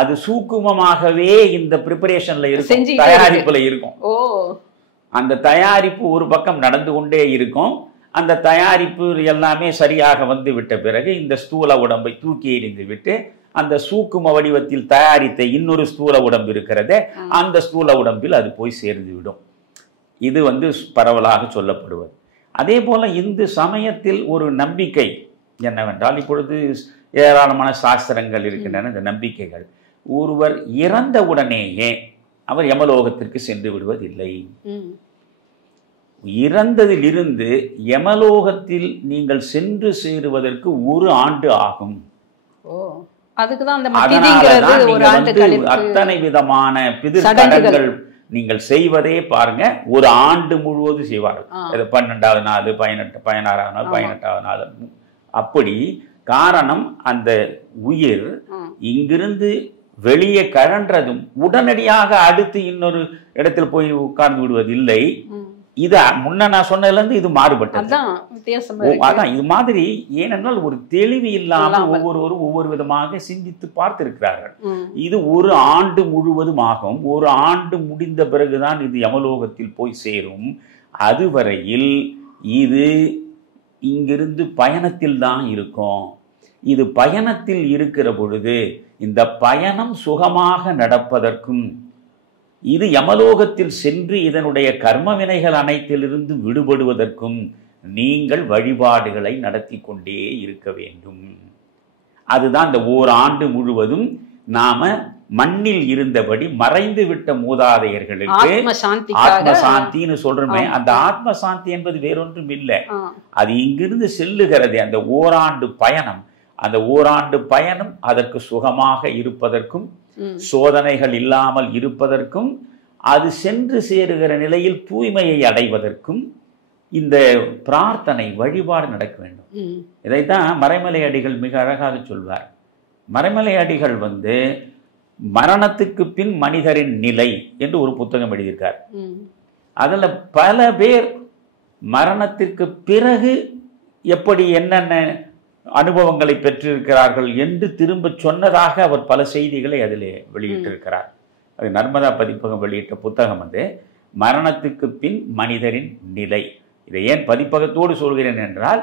அது சூக்குமமாகவே இந்த ப்ரிப்பரேஷன்ல இருக்கும், தயாரிப்புல இருக்கும். அந்த தயாரிப்பு ஒரு பக்கம் நடந்து கொண்டே இருக்கும். அந்த தயாரிப்பு எல்லாமே சரியாக வந்து விட்ட பிறகு இந்த ஸ்தூல உடம்பை தூக்கி எறிந்து விட்டு அந்த சூக்கும வடிவத்தில் தயாரித்த இன்னொரு ஸ்தூல உடம்பு இருக்கிறதே, அந்த ஸ்தூல உடம்பில் அது போய் சேர்ந்து விடும். இது வந்து பரவலாக சொல்லப்படுவது. அதே போல இந்து சமயத்தில் ஒரு நம்பிக்கை என்னவென்றால், இப்பொழுது ஏராளமான சாஸ்திரங்கள் இருக்கின்றன. இந்த நம்பிக்கைகள், ஒருவர் இறந்த உடனேயே அவர் யமலோகத்திற்கு சென்று விடுவதில்லை. இறந்ததிலிருந்து யமலோகத்தில் நீங்கள் சென்று சேருவதற்கு 1 ஆண்டு ஆகும். அத்தனை விதமான பிதிர்ச்சடங்குகள் நீங்கள் செய்வதே பாருங்க, 1 ஆண்டு முழுவதும் செய்வார்கள். 12ஆவது நாள், 16ஆவது நாள், 18ஆவது நாள். அப்படி காரணம், அந்த உயிர் இங்கிருந்து வெளியே கழன்றதும் உடனடியாக அடுத்து இன்னொரு இடத்துல போய் உட்கார்ந்து விடுவதில்லை. இது முன்ன நான் சொன்னதுல இருந்து இது மாறுபட்டது. அதான் இது மாதிரி. ஏனென்றால் ஒரு தெளிவு இல்லாமல் ஒவ்வொருவரும் ஒவ்வொரு விதமாக சிந்தித்து பார்த்திருக்கிறார்கள். இது 1 ஆண்டு முழுவதும் ஆகும். 1 ஆண்டு முடிந்த பிறகுதான் இது யமலோகத்தில் போய் சேரும். அதுவரையில் இது இங்கிருந்து பயணத்தில் தான் இருக்கும். இது பயணத்தில் இருக்கிற பொழுது இந்த பயணம் சுகமாக நடப்பதற்கும், இது யமலோகத்தில் சென்று இதனுடைய கர்ம வினைகள் அனைத்திலிருந்து விடுபடுவதற்கும் நீங்கள் வழிபாடுகளை நடத்தி கொண்டே இருக்க வேண்டும். அதுதான் இந்த 1 ஆண்டு முழுவதும் நாம மண்ணில் இருந்தபடி மறைந்து விட்ட மூதாதையர்களுக்கு ஆத்ம சாந்தின்னு சொல்றோமே, அந்த ஆத்ம சாந்தி என்பது வேறொன்றும் இல்லை. அது இங்கிருந்து செல்லுகிறது அந்த 1 ஆண்டு பயணம். அந்த 1 ஆண்டு பயணம் அதற்கு சுகமாக இருப்பதற்கும், சோதனைகள் இல்லாமல் இருப்பதற்கும், அது சென்று சேருகிற நிலையில் தூய்மையை அடைவதற்கும் இந்த பிரார்த்தனை வழிபாடு நடக்க வேண்டும். இதைத்தான் மறைமலை அடிகள் மிக அழகாக சொல்வார். மறைமலை அடிகள் வந்து மரணத்துக்கு பின் மனிதரின் நிலை என்று ஒரு புத்தகம் எழுதியிருக்கார். அதுல பல பேர் மரணத்திற்கு பிறகு எப்படி என்னென்ன அனுபவங்களை பெற்றிருக்கிறார்கள் என்று திரும்ப சொன்னதாக அவர் பல செய்திகளை அதிலே வெளியிட்டிருக்கிறார். அது நர்மதா பதிப்பகம் வெளியிட்ட புத்தகம் வந்து மரணத்துக்கு பின் மனிதரின் நிலை. இதை ஏன் பதிப்பகத்தோடு சொல்கிறேன் என்றால்,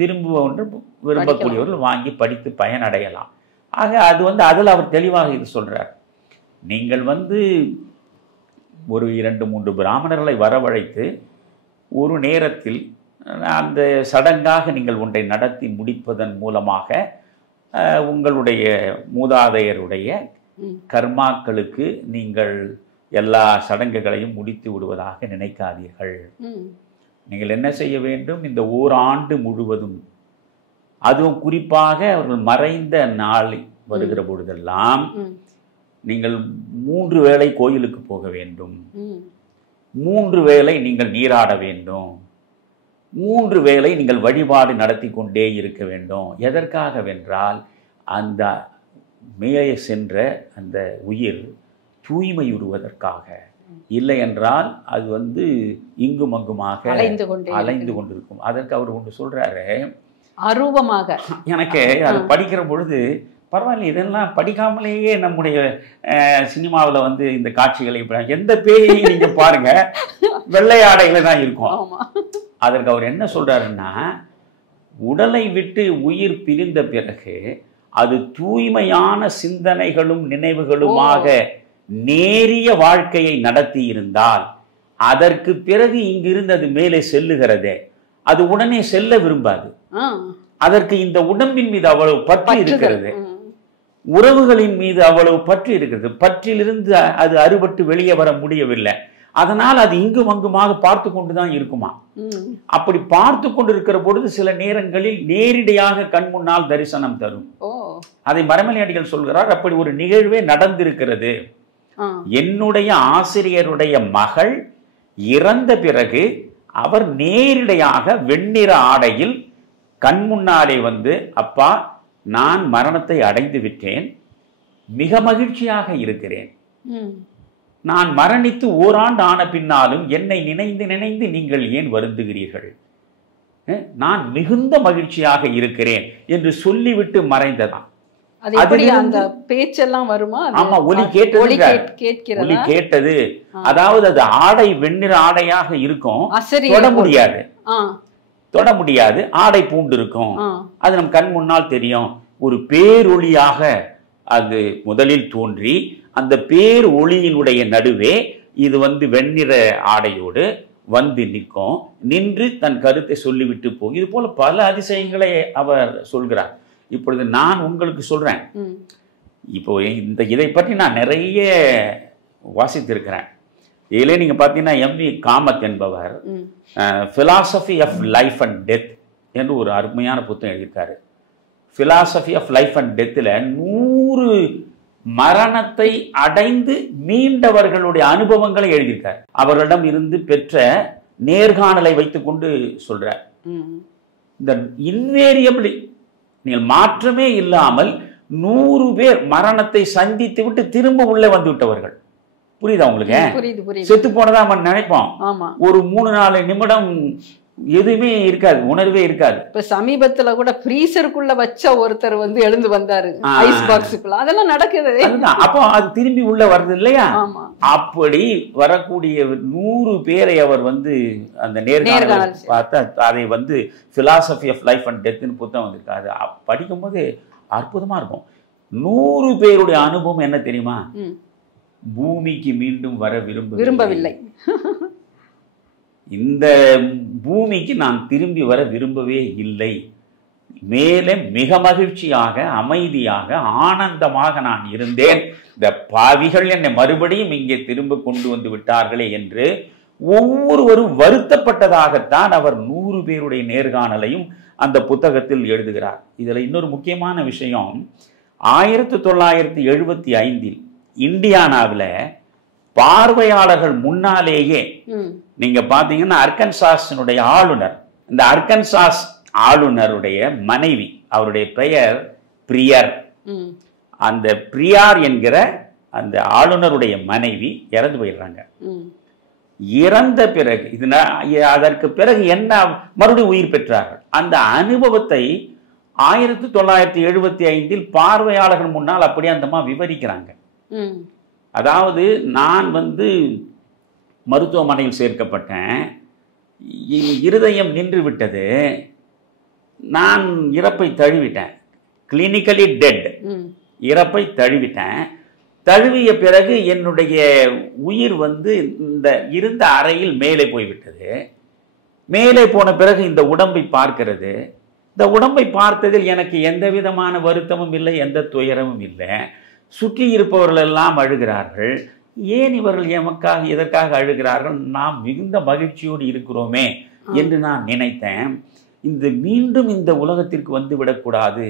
விரும்பக்கூடியவர்கள் வாங்கி படித்து பயனடையலாம். ஆக அது வந்து அதில் அவர் தெளிவாக இது சொல்றார். நீங்கள் வந்து ஒரு 2-3 பிராமணர்களை வரவழைத்து ஒரு நேரத்தில் அந்த சடங்காக நீங்கள் ஒன்றை நடத்தி முடிப்பதன் மூலமாக உங்களுடைய மூதாதையருடைய கர்மாக்களுக்கு நீங்கள் எல்லா சடங்குகளையும் முடித்து விடுவதாக நினைக்காதீர்கள். நீங்கள் என்ன செய்ய வேண்டும், இந்த 1 ஆண்டு முழுவதும், அதுவும் குறிப்பாக அவர்கள் மறைந்த நாள் வருகிற பொழுதெல்லாம் நீங்கள் 3 வேளை கோயிலுக்கு போக வேண்டும், 3 வேளை நீங்கள் நீராட வேண்டும், 3 வேளை நீங்கள் வழிபாடு நடத்தி கொண்டே இருக்க வேண்டும். எதற்காகவென்றால் அந்த மேய சென்ற அந்த உயிர் தூய்மையுறுவதற்காக. இல்லை என்றால் அது வந்து இங்கும் அங்குமாக அலைந்து கொண்டிருக்கும். அதற்கு அவர் ஒன்று சொல்றாரு அரூபமாக. எனக்கு அது படிக்கிற பொழுது பரவாயில்ல, இதெல்லாம் படிக்காமலேயே நம்முடைய சினிமாவில் வந்து இந்த காட்சிகளை எந்த பேயையும் நீங்க பாருங்க வெள்ளை ஆடைகளை தான் இருக்கும். அதற்கு அவர் என்ன சொல்றாருன்னா, உடலை விட்டு உயிர் பிரிந்த பிறகு அது தூய்மையான சிந்தனைகளும் நினைவுகளுமாக நேரிய வாழ்க்கையை நடத்தி இருந்தால் அதற்கு பிறகு இங்கிருந்து அது மேலே செல்லுகிறதே, அது உடனே செல்ல விரும்பாது. அதற்கு இந்த உடம்பின் மீது அவ்வளவு பற்று இருக்கிறது. உறவுகளின் மீது அவ்வளவு பற்று இருக்கிறது. பற்றிலிருந்து அது அறுபட்டு வெளியே வர முடியவில்லை. அதனால் அது இங்கும் அங்குமாக பார்த்து கொண்டுதான் இருக்குமா. அப்படி பார்த்து கொண்டு இருக்கிற பொழுது சில நேரங்களில் நேரடியாக கண் முன்னால் தரிசனம் தரும். அதை மறைமலையடிகள் சொல்கிறார், அப்படி ஒரு நிகழ்வே நடந்திருக்கிறது. என்னுடைய ஆசிரியருடைய மகள் இறந்த பிறகு அவர் நேரடியாக வெண்ணிற ஆடையில் கண் முன்னாலே வந்து, அப்பா நான் மரணத்தை அடைந்து விட்டேன், மிக மகிழ்ச்சியாக இருக்கிறேன், நான் மரணித்து ஓராண்டு ஆன பின்னாலும் என்னை நினைந்து நினைந்து நீங்கள் ஏன் வருந்துகிறீர்கள், நான் மிகுந்த மகிழ்ச்சியாக இருக்கிறேன் என்று சொல்லிவிட்டு மறைந்ததான். அந்த பேச்செல்லாம் வருமா? ஆமா, ஒலி கேட்டது. அதாவது அது ஆடை வெண்ணிற ஆடையாக இருக்கும், தொட முடியாது, ஆடை பூண்டு இருக்கும், அது நம் கண் முன்னால் தெரியும். ஒரு பேரொளியாக அது முதலில் தோன்றி அந்த பேர் ஒளியினுடைய நடுவே இது வந்து வெண்ணிற ஆடையோடு வந்து நிற்கும், நின்று தன் கருத்தை சொல்லிவிட்டு போகும். இது போல பல அதிசயங்களை அவர் சொல்கிறார். இப்பொழுது நான் உங்களுக்கு சொல்றேன், இப்போ இதை பற்றி நான் நிறைய வாசித்திருக்கிறேன். இதிலே நீங்க பார்த்தீங்கன்னா எம்.வி. காமத் என்பவர் philosophy of life and death என்று ஒரு அருமையான புத்தகம் எழுதியிருக்காரு. பிலாசபி ஆஃப் லைஃப் அண்ட் டெத்தில் 100 மரணத்தை அடைந்து மீண்டவர்களுடைய அனுபவங்களை எழுதியிருக்கார். அவர்களிடம் இருந்து பெற்ற நேர்காணலை வைத்துக் கொண்டு சொல்றார். இந்த இன்வேரியபிளி நீங்கள் மாற்றமே இல்லாமல் 100 பேர் மரணத்தை சந்தித்து விட்டு திரும்ப உள்ள வந்து விட்டவர்கள். புரியுதா உங்களுக்கு? செத்து போனதா நம்ம நினைப்போம், ஒரு 3-4 நிமிடம் எதுவுமே இருக்காது, உணர்வே இருக்காது. இப்ப சமீபத்துல கூட ஃப்ரீசருக்குள்ள வச்ச ஒருத்தர் வந்து எழுந்து வந்தாரு ஐஸ் பாக்ஸுக்குள்ள, அதெல்லாம் நடக்குது. அப்போ அது திரும்பி உள்ள வருது இல்லையா? அப்படி வரக்கூடிய 100 பேரை அவர் வந்து அந்த நேர்காணல் பார்த்தா அதை வந்து பிலாசபி ஆஃப் லைஃப் அண்ட் டெத்னு புத்தகம் வந்திருக்கு. அது படிக்கும் போது அற்புதமா இருக்கும். 100 பேருடைய அனுபவம் என்ன தெரியுமா? பூமிக்கு மீண்டும் வர விரும்பவில்லை, இந்த பூமிக்கு நான் திரும்பி வர விரும்பவே இல்லை, மேலே மிக மகிழ்ச்சியாக அமைதியாக ஆனந்தமாக நான் இருந்தேன், இந்த பாவிகள் என்னை மறுபடியும் இங்கே திரும்ப கொண்டு வந்து விட்டார்களே என்று ஒவ்வொருவரும் வருத்தப்பட்டதாகத்தான் அவர் 100 பேருடைய நேர்காணலையும் அந்த புத்தகத்தில் எழுதுகிறார். இதுல இன்னொரு முக்கியமான விஷயம், 1975 இந்தியானாவில் பார்வையாளர்கள் முன்னாலேயே நீங்க பாத்தீங்கன்னா அர்கன்சாஸினுடைய ஆளுநர், இந்த அர்கன்சாஸ் ஆளுநருடைய மனைவி, அவருடைய பெயர் பிரியர், அந்த பிரியார் என்கிற அந்த ஆளுநருடைய மனைவி இறந்து போயிடுறாங்க. இறந்த பிறகு அதற்கு பிறகு என்ன மறுபடியும் உயிர் பெற்றார்கள். அந்த அனுபவத்தை 1975 பார்வையாளர்கள் முன்னால் அப்படியே அந்தமா விவரிக்கிறாங்க. அதாவது நான் வந்து மருத்துவமனையில் சேர்க்கப்பட்டேன், இருதயம் நின்று விட்டது, நான் இறப்பை தழுவிட்டேன், கிளினிக்கலி டெட், இறப்பை தழுவிட்டேன். தழுவிய பிறகு என்னுடைய உயிர் வந்து இந்த இருந்த அறையில் மேலே போய்விட்டது. மேலே போன பிறகு இந்த உடம்பை பார்க்கிறது. இந்த உடம்பை பார்த்ததில் எனக்கு எந்த விதமான வருத்தமும் இல்லை, எந்த துயரமும் இல்லை. சுற்றி இருப்பவர்கள் எல்லாம் அழுகிறார்கள். ஏன் இவர்கள் எதற்காக அழுகிறார்கள்? நாம் மிகுந்த மகிழ்ச்சியோடு இருக்கிறோமே என்று நான் நினைத்தேன். மீண்டும் இந்த உலகத்திற்கு வந்து விடக்கூடாது,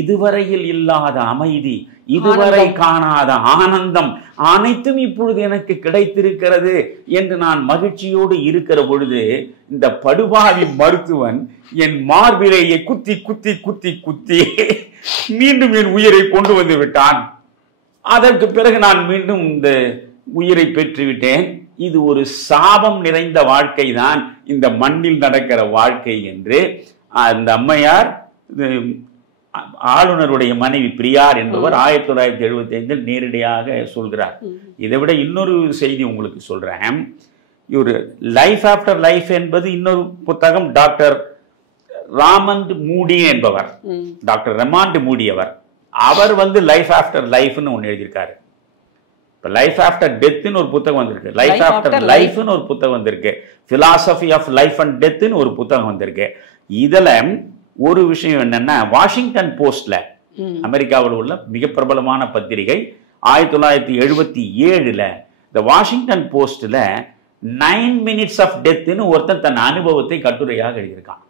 இதுவரையில் இல்லாத அமைதி, இதுவரை காணாத ஆனந்தம் அனைத்தும் இப்பொழுது எனக்கு கிடைத்திருக்கிறது என்று நான் மகிழ்ச்சியோடு இருக்கிற பொழுது இந்த படுபாவி மருத்துவன் என் மார்பிலேயே குத்தி குத்தி குத்தி குத்தி மீண்டும் என் உயிரை கொண்டு வந்து விட்டான். அதற்கு பிறகு நான் மீண்டும் இந்த உயிரை பெற்றுவிட்டேன். இது ஒரு சாபம் நிறைந்த வாழ்க்கை தான் இந்த மண்ணில் நடக்கிற வாழ்க்கை என்று அந்த அம்மையார், ஆளுநருடைய மனைவி பிரியார் என்பவர் 1975 நேரடியாக சொல்கிறார். இதை விட இன்னொரு செய்தி உங்களுக்கு சொல்றேன். இவர் லைஃப் ஆஃப்டர் லைஃப் என்பது இன்னொரு புத்தகம். டாக்டர் ராமண்ட் மூடி என்பவர், டாக்டர் ரெமாண்ட் மூடி அவர் வந்து லைஃப் ஆஃப்டர் லைஃப்னு ஒன்று எழுதியிருக்காரு. இப்போ லைஃப் ஆஃப்டர் டெத்னு ஒரு புத்தகம் வந்திருக்கு, லைஃப் ஆஃப்டர் லைஃப்னு ஒரு புத்தகம் வந்திருக்கு, பிலாசபி ஆஃப் லைஃப் அண்ட் டெத்னு ஒரு புத்தகம் வந்திருக்கு. இதுல ஒரு விஷயம் என்னன்னா, வாஷிங்டன் போஸ்ட்ல அமெரிக்காவில் உள்ள மிக பிரபலமான பத்திரிகை. 1977 இந்த வாஷிங்டன் போஸ்ட்ல 9 minutes of deathன்னு ஒருத்தன் தன் அனுபவத்தை கட்டுரையாக எழுதியிருக்கான்.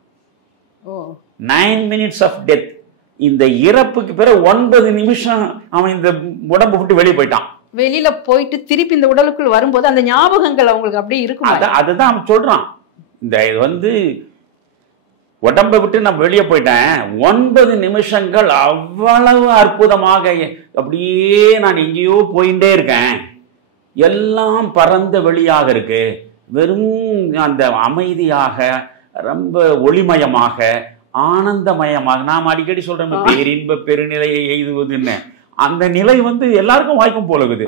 9 minutes of death. இந்த இறப்புக்கு பிறகு 9 நிமிஷம் அவன் இந்த உடம்பு விட்டு வெளியே போயிட்டான். வெளியில போயிட்டு திருப்பி இந்த உடலுக்குள் வரும்போது அந்த ஞாபகங்கள் அவங்களுக்கு அப்படியே இருக்கும். அதுதான் அவன் சொல்றான். இந்த இது உடம்பை விட்டு நான் வெளியே போயிட்டேன், 9 நிமிஷங்கள் அவ்வளவு அற்புதமாக அப்படியே நான் எங்கேயோ போயிட்டே இருக்கேன், எல்லாம் பரந்த வெளியாக இருக்கு, வெறும் அந்த அமைதியாக ரொம்ப ஒளிமயமாக ஆனந்தமயமாக. நாம் அடிக்கடி சொல்றோம் பேரின்ப பெருநிலையை எய்துவதுன்னு. அந்த நிலை எல்லாருக்கும் வாய்க்கும் போல இருக்குது.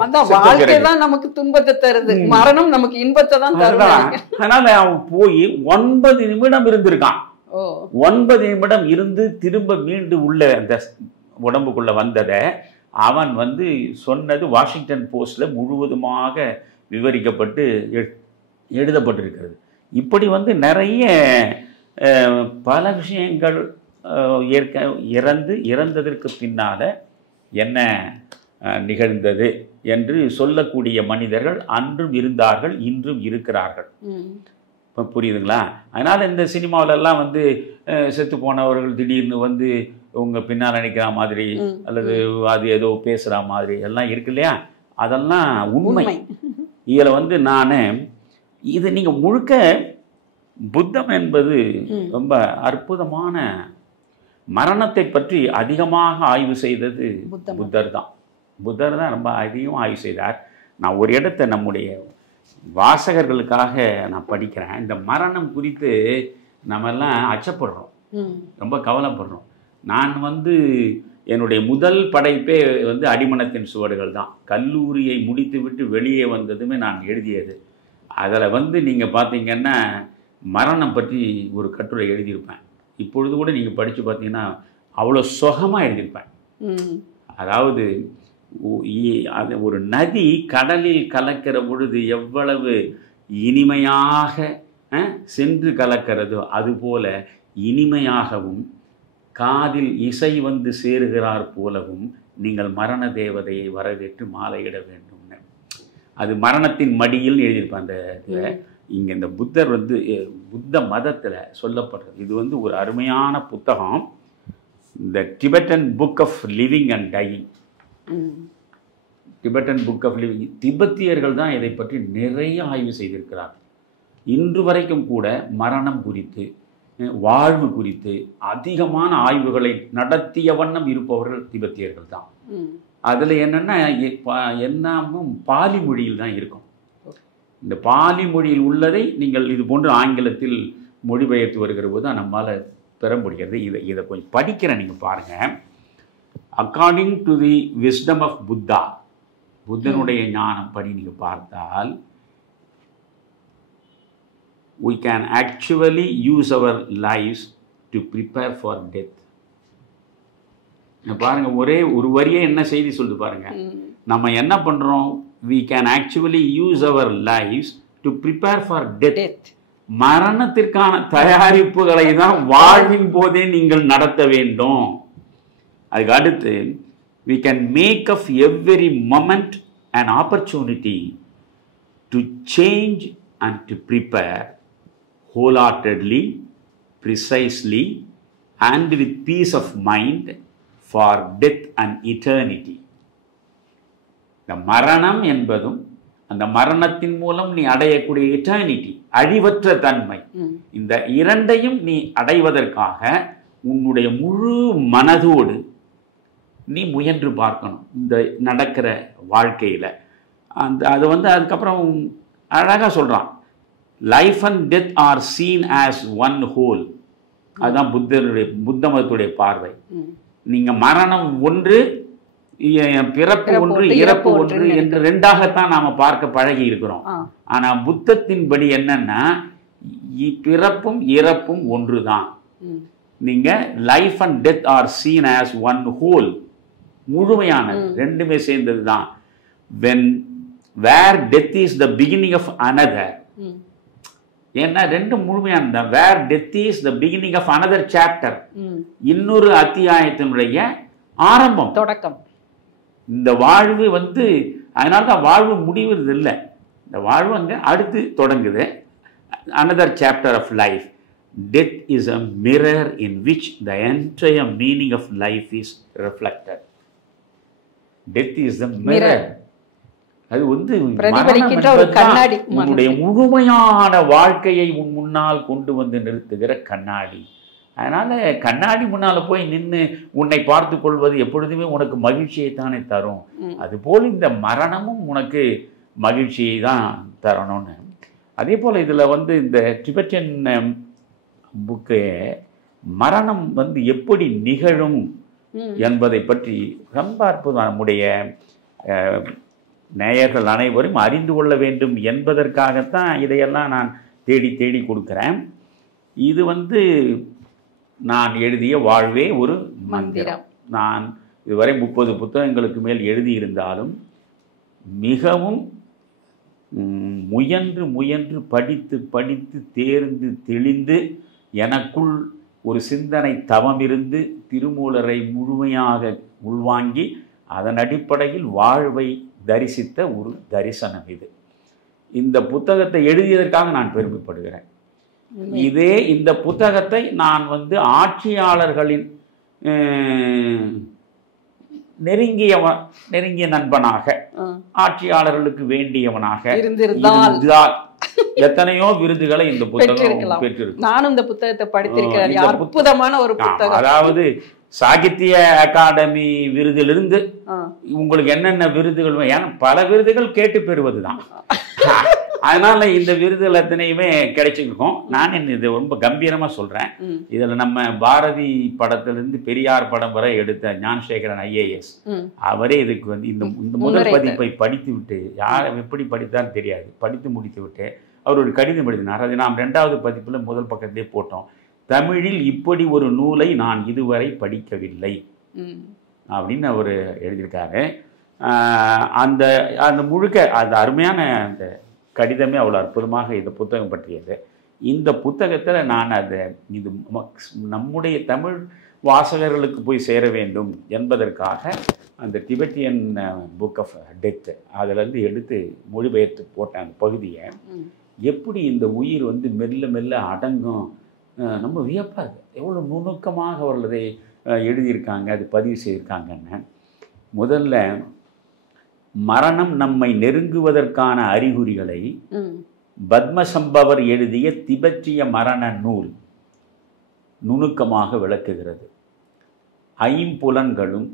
நமக்கு துன்பத்தை தருது, மரணம் நமக்கு இன்பத்தை தான் தருது. அதனால அவன் போய் 9 நிமிடம் இருந்திருக்கான். 9 நிமிடம் இருந்து திரும்ப மீண்டு உள்ள அந்த உடம்புக்குள்ள வந்ததை அவன் சொன்னது வாஷிங்டன் போஸ்ட்ல முழுவதுமாக விவரிக்கப்பட்டு எழுதப்பட்டிருக்கிறது. இப்படி நிறைய பல விஷயங்கள் இறந்ததற்கு பின்னால என்ன நிகழ்ந்தது என்று சொல்லக்கூடிய மனிதர்கள் அன்றும் இருந்தார்கள், இன்றும் இருக்கிறார்கள். இப்போ புரியுதுங்களா? அதனால் இந்த சினிமாவிலெல்லாம் செத்து போனவர்கள் திடீர்னு உங்கள் பின்னால் நினைக்கிற மாதிரி அல்லது அது ஏதோ பேசுகிற மாதிரி எல்லாம் இருக்கு இல்லையா, அதெல்லாம் உண்மை. இதில் நான் இது நீங்கள் முழுக்க புத்தம் என்பது ரொம்ப அற்புதமான மரணத்தை பற்றி அதிகமாக ஆய்வு செய்தது புத்தர் தான். புத்தர் தான் ரொம்ப அதிகமாக ஆய்வு செய்தார். நான் ஒரு இடத்தை நம்முடைய வாசகர்களுக்காக நான் படிக்கிறேன். இந்த மரணம் குறித்து நம்மெல்லாம் அச்சப்படுறோம், ரொம்ப கவலைப்படுறோம். நான் என்னுடைய முதல் படைப்பே அடிமனத்தின் சுவடுகள் தான். கல்லூரியை முடித்து விட்டு வெளியே வந்ததுமே நான் எழுதியது. அதில் நீங்கள் பார்த்தீங்கன்னா மரணம் பற்றி ஒரு கட்டுரை எழுதியிருப்பேன். இப்பொழுது கூட நீங்கள் படித்து பார்த்தீங்கன்னா அவ்வளோ சுகமாக எழுதியிருப்பேன். அதாவது அது ஒரு நதி கடலில் கலக்கிற பொழுது எவ்வளவு இனிமையாக சென்று கலக்கிறதோ அதுபோல இனிமையாகவும் காதில் இசை சேருகிறார் போலவும் நீங்கள் மரண தேவதையை வரவேற்று மாலையிட வேண்டும்னு. அது மரணத்தின் மடியில் எழுதியிருப்பேன். அந்த இதில் இங்கே இந்த புத்தர் புத்த மதத்தில் சொல்லப்படுறது. இது ஒரு அருமையான புத்தகம், இந்த Tibetan book of living and dying. Tibetan book of living. திபெத்தியர்கள் தான் இதை பற்றி நிறைய ஆய்வு செய்திருக்கிறார். இன்று வரைக்கும் கூட மரணம் குறித்து வாழ்வு குறித்து அதிகமான ஆய்வுகளை நடத்திய வண்ணம் இருப்பவர்கள் திபெத்தியர்கள் தான். அதில் என்னென்னா எல்லாமும் பாலி மொழியில் தான் இருக்கும். இந்த பாலி மொழியில் உள்ளதை நீங்கள் இது போன்று ஆங்கிலத்தில் மொழிபெயர்த்து வருகிற போது தான் நம்மால் பெற முடிகிறது. இதை கொஞ்சம் படிக்கிறேன், நீங்கள் பாருங்கள். According to the wisdom of Buddha, புத்தனுடைய ஞானம் படி நீங்கள் பார்த்தால், we can actually use our lives to prepare for death. பாருங்க, ஒரே ஒரு வரியே என்ன செய்தி சொல்லுது பாருங்க. நம்ம என்ன பண்றோம்? we can actually use our lives to prepare for death. மரணத்திற்கான தயாரிப்புகளை தான் வாழ்வின் போதே நீங்கள் நடத்த வேண்டும். அதுக்கு அடுத்து we can make of every moment an opportunity to change and to prepare wholeheartedly, precisely, and with peace of mind for death and eternity. இந்த மரணம் என்பதும் அந்த மரணத்தின் மூலம் நீ அடையக்கூடிய எட்டர்னிட்டி, அழிவற்ற தன்மை, இந்த இரண்டையும் நீ அடைவதற்காக உன்னுடைய முழு மனதோடு நீ முயன்று பார்க்கணும் இந்த நடக்கிற வாழ்க்கையில். அது அதுக்கப்புறம் அழகாக சொல்கிறான், life and death R scene as one whole. அதுதான் புத்த மதத்துடைய பார்வை. நீங்கள் மரணம் ஒன்று, பிறப்பு ஒன்று, இறப்பு ஒன்று என்று ரெண்டாகத்தான் நாம பார்க்க பழகி இருக்கிறோம். ஆனா புத்தத்தின்படி என்னன்னா பிறப்பும் இறப்பும் ஒன்றுதான். நீங்க life and death R scene as one whole, முழுமையானது, ரெண்டுமே சேர்ந்தது தான். when where death is the beginning of another, ஏன்னா ரெண்டு முழுமையானது. where death is the beginning of another chapter, இன்னொரு அத்தியாயத்தினுடைய ஆரம்பம், தொடக்கம். இந்த வாழ்வு வந்து அதனால தான் வாழ்வு முடிவுறது இல்லை. இந்த வாழ்வு அங்கே அடுத்து தொடங்குது. Another chapter of life. Death is a mirror in which the entire meaning of life is reflected. Death is the mirror. அது வந்து பிரதிபலிக்கின்ற ஒரு கண்ணாடி, உன்னுடைய முழுமையான வாழ்க்கையை உன் முன்னால் கொண்டு வந்து நிறுத்துகிற கண்ணாடி. அதனால கண்ணாடி முன்னால போய் நின்று உன்னை பார்த்து கொள்வது எப்பொழுதுமே உனக்கு மகிழ்ச்சியை தானே தரும். அதுபோல் இந்த மரணமும் உனக்கு மகிழ்ச்சியை தான் தரணும்னு. அதே போல் இதில் வந்து இந்த டிபெட்டியன் புக்கு மரணம் வந்து எப்படி நிகழும் என்பதை பற்றி ரொம்ப அற்புதம். நம்முடைய நேயர்கள் அனைவரும் அறிந்து கொள்ள வேண்டும் என்பதற்காகத்தான் இதையெல்லாம் நான் தேடி தேடி கொடுக்குறேன். இது வந்து நான் எழுதிய வாழ்வே ஒரு மந்திரம். நான் இதுவரை 30 புத்தகங்களுக்கு மேல் எழுதியிருந்தாலும் மிகவும் முயன்று முயன்று படித்து படித்து தேர்ந்து தெளிந்து எனக்குள் ஒரு சிந்தனை தவம் இருந்து திருமூலரை முழுமையாக உள்வாங்கி அதன் அடிப்படையில் வாழ்வை தரிசித்த ஒரு தரிசனம் இது. இந்த புத்தகத்தை எழுதியதற்காக நான் பெருமைப்படுகிறேன். இதே இந்த புத்தகத்தை நான் வந்து ஆட்சியாளர்களின் நெருங்கிய நண்பனாக, ஆட்சியாளர்களுக்கு வேண்டியவனாக இருந்தால் எத்தனையோ விருதுகளை இந்த புத்தகம் பெற்றிருக்கு. நானும் இந்த புத்தகத்தை படித்திருக்கிறேன். அற்புதமான ஒரு புத்தகம். அதாவது சாகித்ய அகாடமி விருதிலிருந்து உங்களுக்கு என்னென்ன விருதுகள், ஏன்னா பல விருதுகள் கேட்டு பெறுவதுதான். அதனால இந்த விருதுகள் எத்தனையுமே கிடைச்சிருக்கும். நான் இது ரொம்ப கம்பீரமா சொல்றேன். இதுல நம்ம பாரதி படத்திலிருந்து பெரியார் படம் வரை எடுத்த ஞானசேகரன் IAS அவரே இதுக்கு வந்து இந்த முதல் பதிப்பை படித்து விட்டு, யார் எப்படி படித்தான்னு தெரியாது, படித்து முடித்து விட்டு அவர் ஒரு கடிதம் எழுதினார். அது நாம் 2வது பதிப்புல முதல் பக்கத்திலே போட்டோம். தமிழில் இப்படி ஒரு நூலை நான் இதுவரை படிக்கவில்லை அப்படின்னு அவர் எழுதியிருக்காரு. அந்த அந்த முழுக்க அந்த அருமையான அந்த கடிதமே அவ்வளோ அற்புதமாக இந்த புத்தகம் பற்றியது. இந்த புத்தகத்தில் நான் அதை இது நம்முடைய தமிழ் வாசகர்களுக்கு போய் சேர வேண்டும் என்பதற்காக அந்த டிபெட்டியன் புக் ஆஃப் டெத் அதிலேருந்து எடுத்து மொழிபெயர்த்து போட்டேன். அந்த பகுதியை எப்படி இந்த உயிர் வந்து மெல்ல மெல்ல அடங்கும், நம்ம வியப்பாக எவ்வளோ நுணுக்கமாக அவர்களதை எழுதியிருக்காங்க, அது பதிவு செய்திருக்காங்கன்னு. முதல்ல மரணம் நம்மை நெருங்குவதற்கான அறிகுறிகளை பத்மசம்பவர் எழுதிய திபெத்திய மரண நூல் நுணுக்கமாக விளக்குகிறது. ஐம்புலன்களும்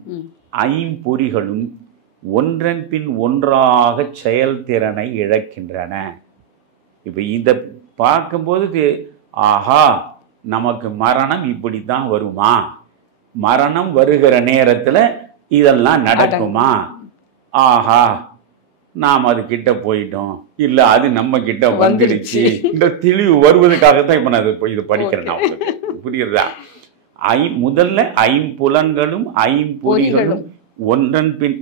ஐம்பொறிகளும் ஒன்றன் பின் ஒன்றாக செயல்திறனை இழக்கின்றன. இப்போ இதை பார்க்கும்போது ஆஹா, நமக்கு மரணம் இப்படி தான் வருமா, மரணம் வருகிற நேரத்தில் இதெல்லாம் நடக்குமா, ஆஹா நாம் அது கிட்ட போயிட்டோம், இல்லை அது நம்ம கிட்ட வந்துடுச்சு, இந்த தெளிவு வருவதற்காகத்தான் இப்போ நான் இது படிக்கிறேன். நான் உங்களுக்கு புரியுறதா? முதல்ல ஐம்புலன்களும் ஐம்பொறிகளும் ஒன்றன் பின்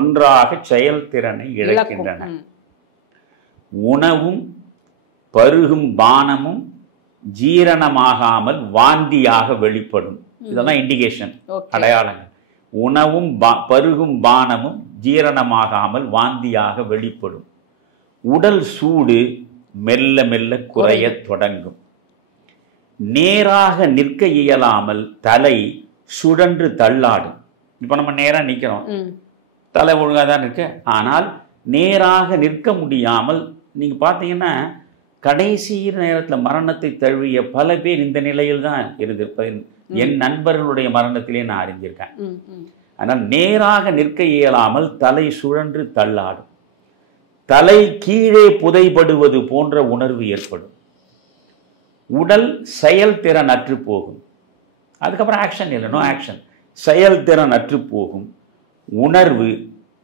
ஒன்றாக செயல்திறனை இழக்கின்றன. உணவும் பருகும் பானமும் ஜீரணமாகாமல் வாந்தியாக வெளிப்படும். இதெல்லாம் இண்டிகேஷன், அடையாளங்கள். உணவும் பருகும் பானமும் ஜீரணமாகாமல் வாந்தியாக வெளிப்படும். உடல் சூடு மெல்ல மெல்ல குறைய தொடங்கும். நேராக நிற்க இயலாமல் தலை சுழன்று தள்ளாடும். இப்போ நம்ம நேராக நிற்கிறோம், தலை ஒழுங்காக தான் இருக்கு, ஆனால் நேராக நிற்க முடியாமல். நீங்கள் பார்த்தீங்கன்னா கடைசி நேரத்தில் மரணத்தை தழுவிய பல பேர் இந்த நிலையில் தான் இருந்திருப்பது என் நண்பர்களுடைய மரணத்திலே நான் அறிஞ்சிருக்கேன். ஆனால் நேராக நிற்க இயலாமல் தலை சுழன்று தள்ளாடும். தலை கீழே புதைபடுவது போன்ற உணர்வு ஏற்படும். உடல் செயல்திறன் அற்று போகும். அதுக்கப்புறம் ஆக்ஷன் இல்லை, நோ ஆக்ஷன். செயல்திறன் அற்று போகும். உணர்வு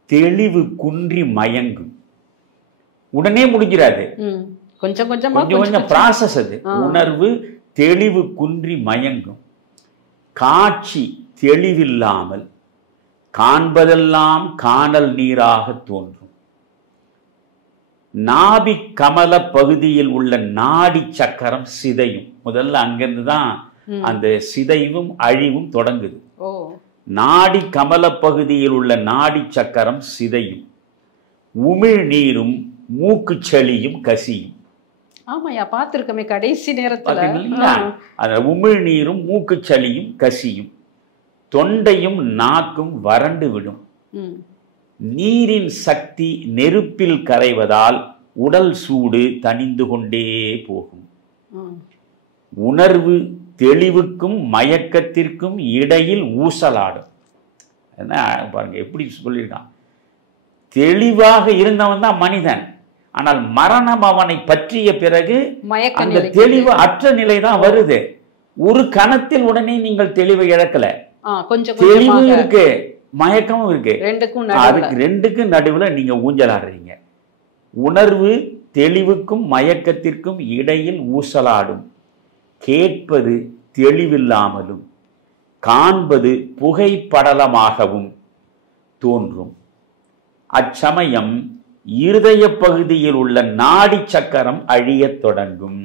தெளிவு குன்றி மயங்கும். உடனே முடிஞ்சிடாது, கொஞ்சம் கொஞ்சம் ப்ராசஸ் அது. உணர்வு தெளிவு குன்றி மயங்கும். காட்சி தெளிவில்லாமல் காண்பதெல்லாம் காணல் நீராக தோன்றும். நாபி கமல பகுதியில் உள்ள நாடி சக்கரம் சிதையும். முதல்ல அங்கிருந்து தான் அந்த சிதைவும் அழிவும் தொடங்குது. நாடி கமல பகுதியில் உள்ள நாடி சக்கரம் சிதையும், உமிழ் நீரும் மூக்கு சளியும் கசியும். ஆமாயா, பார்த்திருக்கமே கடைசி நேரத்துல. அந்த உமிழ் நீரும் மூக்கு சளியும் கசியும், தொண்டையும் நாக்கும் வறண்டு விடும். நீரின் சக்தி நெருப்பில் கரைவதால் உடல் சூடு தணிந்து கொண்டே போகும். உணர்வு தெளிவுக்கும் மயக்கத்திற்கும் இடையில் ஊசலாடும். என்ன பாருங்க எப்படி சொல்லியிருக்கான். தெளிவாக இருந்தவன் தான் மனிதன். ஆனால் மரணம் அவனை பற்றிய பிறகு அந்த தெளிவு அற்ற நிலை தான் வருது. ஒரு கணத்தில் உடனே நீங்கள் தெளிவை இழக்கல. தெளிவு இருக்கு, மயக்கமும் இருக்கு. அதுக்கு ரெண்டுக்கும் நடுவில் நீங்க ஊஞ்சலாடுறீங்க. உணர்வு தெளிவுக்கும் மயக்கத்திற்கும் இடையில் ஊசலாடும். கேட்பது தெளிவில்லாமலும் காண்பது புகைப்படலமாகவும் தோன்றும். அச்சமயம் இருதய பகுதியில் உள்ள நாடி சக்கரம் அழியத் தொடங்கும்.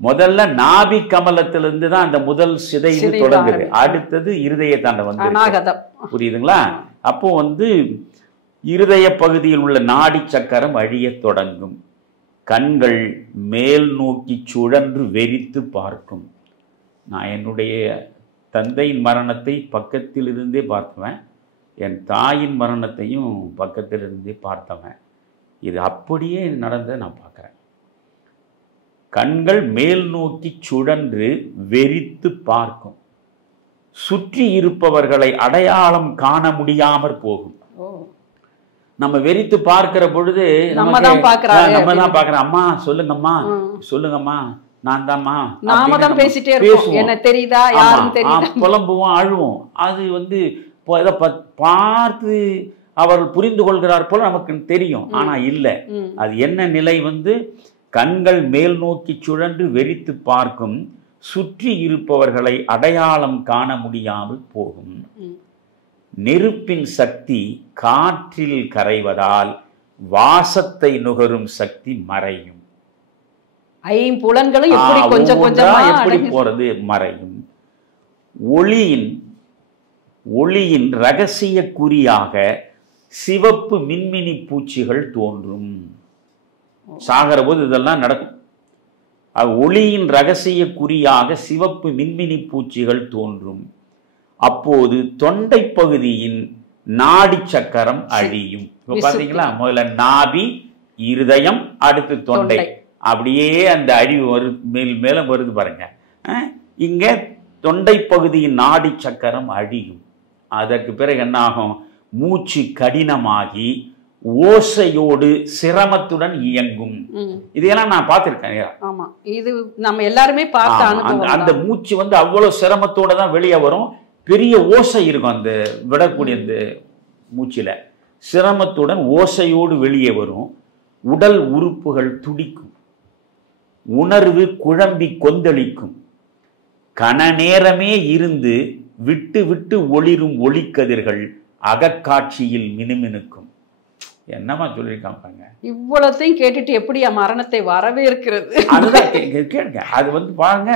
முதல்ல நாபி கமலத்திலிருந்து தான் அந்த முதல் சிதைவு தொடங்குது. அடுத்தது இருதயத்தாண்ட வந்து, புரியுதுங்களா? அப்போ இருதய பகுதியில் உள்ள நாடி சக்கரம் அழியத் தொடங்கும். கண்கள் மேல் நோக்கி சுழன்று வெறித்து பார்க்கும். நான் என்னுடைய தந்தையின் மரணத்தை பக்கத்தில் இருந்தே பார்த்தவன், என் தாயின் மரணத்தையும் பக்கத்தில் இருந்தே பார்த்தவன். இது அப்படியே நடந்ததை நான் பார்க்குறேன். கண்கள் மேல் நோக்கி சுழன்று வெறித்து பார்க்கும். சுற்றி இருப்பவர்களை அடையாளம் காண முடியாமற் போகும். நம்ம வெறித்து பார்க்கிற பொழுது நம்ம தான் பாக்குறோம். அம்மா சொல்லுங்கம்மா, சொல்லுங்கம்மா, நான் தான்மா, நாம தான் பேசிட்டே இருக்கோம். என்ன தெரியுதா, யாரும் தெரியுதா, புலம்புவோம், அழுவோம். அது பார்த்து அவர்கள் புரிந்து கொள்கிறார் போல நமக்கு தெரியும். ஆனா இல்ல, அது என்ன நிலை? கண்கள் மேல் நோக்கி சுழன்று வெறித்து பார்க்கும். சுற்றி இருப்பவர்களை அடையாளம் காண முடியாமல் போகும். நெருப்பின் சக்தி காற்றில் கரைவதால் வாசத்தை நுகரும் சக்தி மறையும். ஐம்புலன்களும் எப்படி கொஞ்சம் கொஞ்சமா எப்படி போறது மறையும். ஒளியின் ரகசிய குறியாக சிவப்பு மின்மினி பூச்சிகள் தோன்றும். சாகிற போது இதெல்லாம் நடக்கும். ஒளியின் ரகசிய குறியாக சிவப்பு மின்மினி பூச்சிகள் தோன்றும். அப்போது தொண்டை பகுதியின் நாடி சக்கரம் அழியும். பாத்தீங்களா, முதல்ல நாபி, இருதயம், அடுத்து தொண்டை, அப்படியே அந்த அழிவு மேல வருது பாருங்க. இங்க தொண்டை பகுதியின் நாடி சக்கரம் அழியும். அதற்கு பிறகு என்ன ஆகும்? மூச்சு கடினமாகி ஓசையோடு சிரமத்துடன் இயங்கும். இதையெல்லாம் நான் பார்த்திருக்கேன். ஆமா, இது நம்ம எல்லாருமே பார்த்த அந்த மூச்சு அவ்வளவு சிரமத்தோட தான் வெளியே வரும். பெரிய ஓசை இருக்கும் அந்த விடக்கூடிய அந்த மூச்சில. சிரமத்துடன் ஓசையோடு வெளியே வரும். உடல் உறுப்புகள் துடிக்கும். உணர்வு குழம்பி கொந்தளிக்கும். கன நேரமே இருந்து விட்டு விட்டு ஒளிரும் ஒளிக்கதிர்கள் அகக்காட்சியில் மினுமினுக்கும். என்னமா சொல்லியிருக்காங்க. இவ்வளத்தையும் கேட்டுட்டு எப்படி மரணத்தை வரவேற்கிறது? அதுதான் கேளுங்க. அது பாருங்க,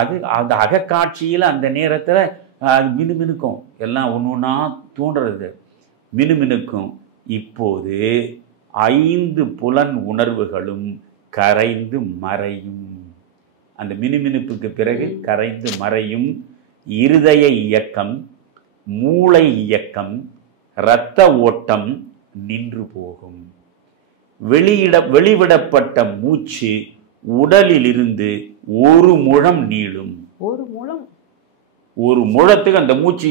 அது அந்த அகக்காட்சியில் அந்த நேரத்துல அது மினுமினுக்கும். எல்லாம் ஒன்னொன்னா தோன்றது மினுமினுக்கும். இப்போது 5 புலன் உணர்வுகளும் கரைந்து மறையும். அந்த மினுமினுப்புக்கு பிறகு கரைந்து மறையும். இருதய இயக்கம், மூளை இயக்கம், இரத்த ஓட்டம் நின்று போகும். வெளிவிடப்பட்ட மூச்சு உடலில் இருந்து 1 முழம் நீளும். 1 முழம்? 1 முழத்துக்கு அந்த மூச்சு,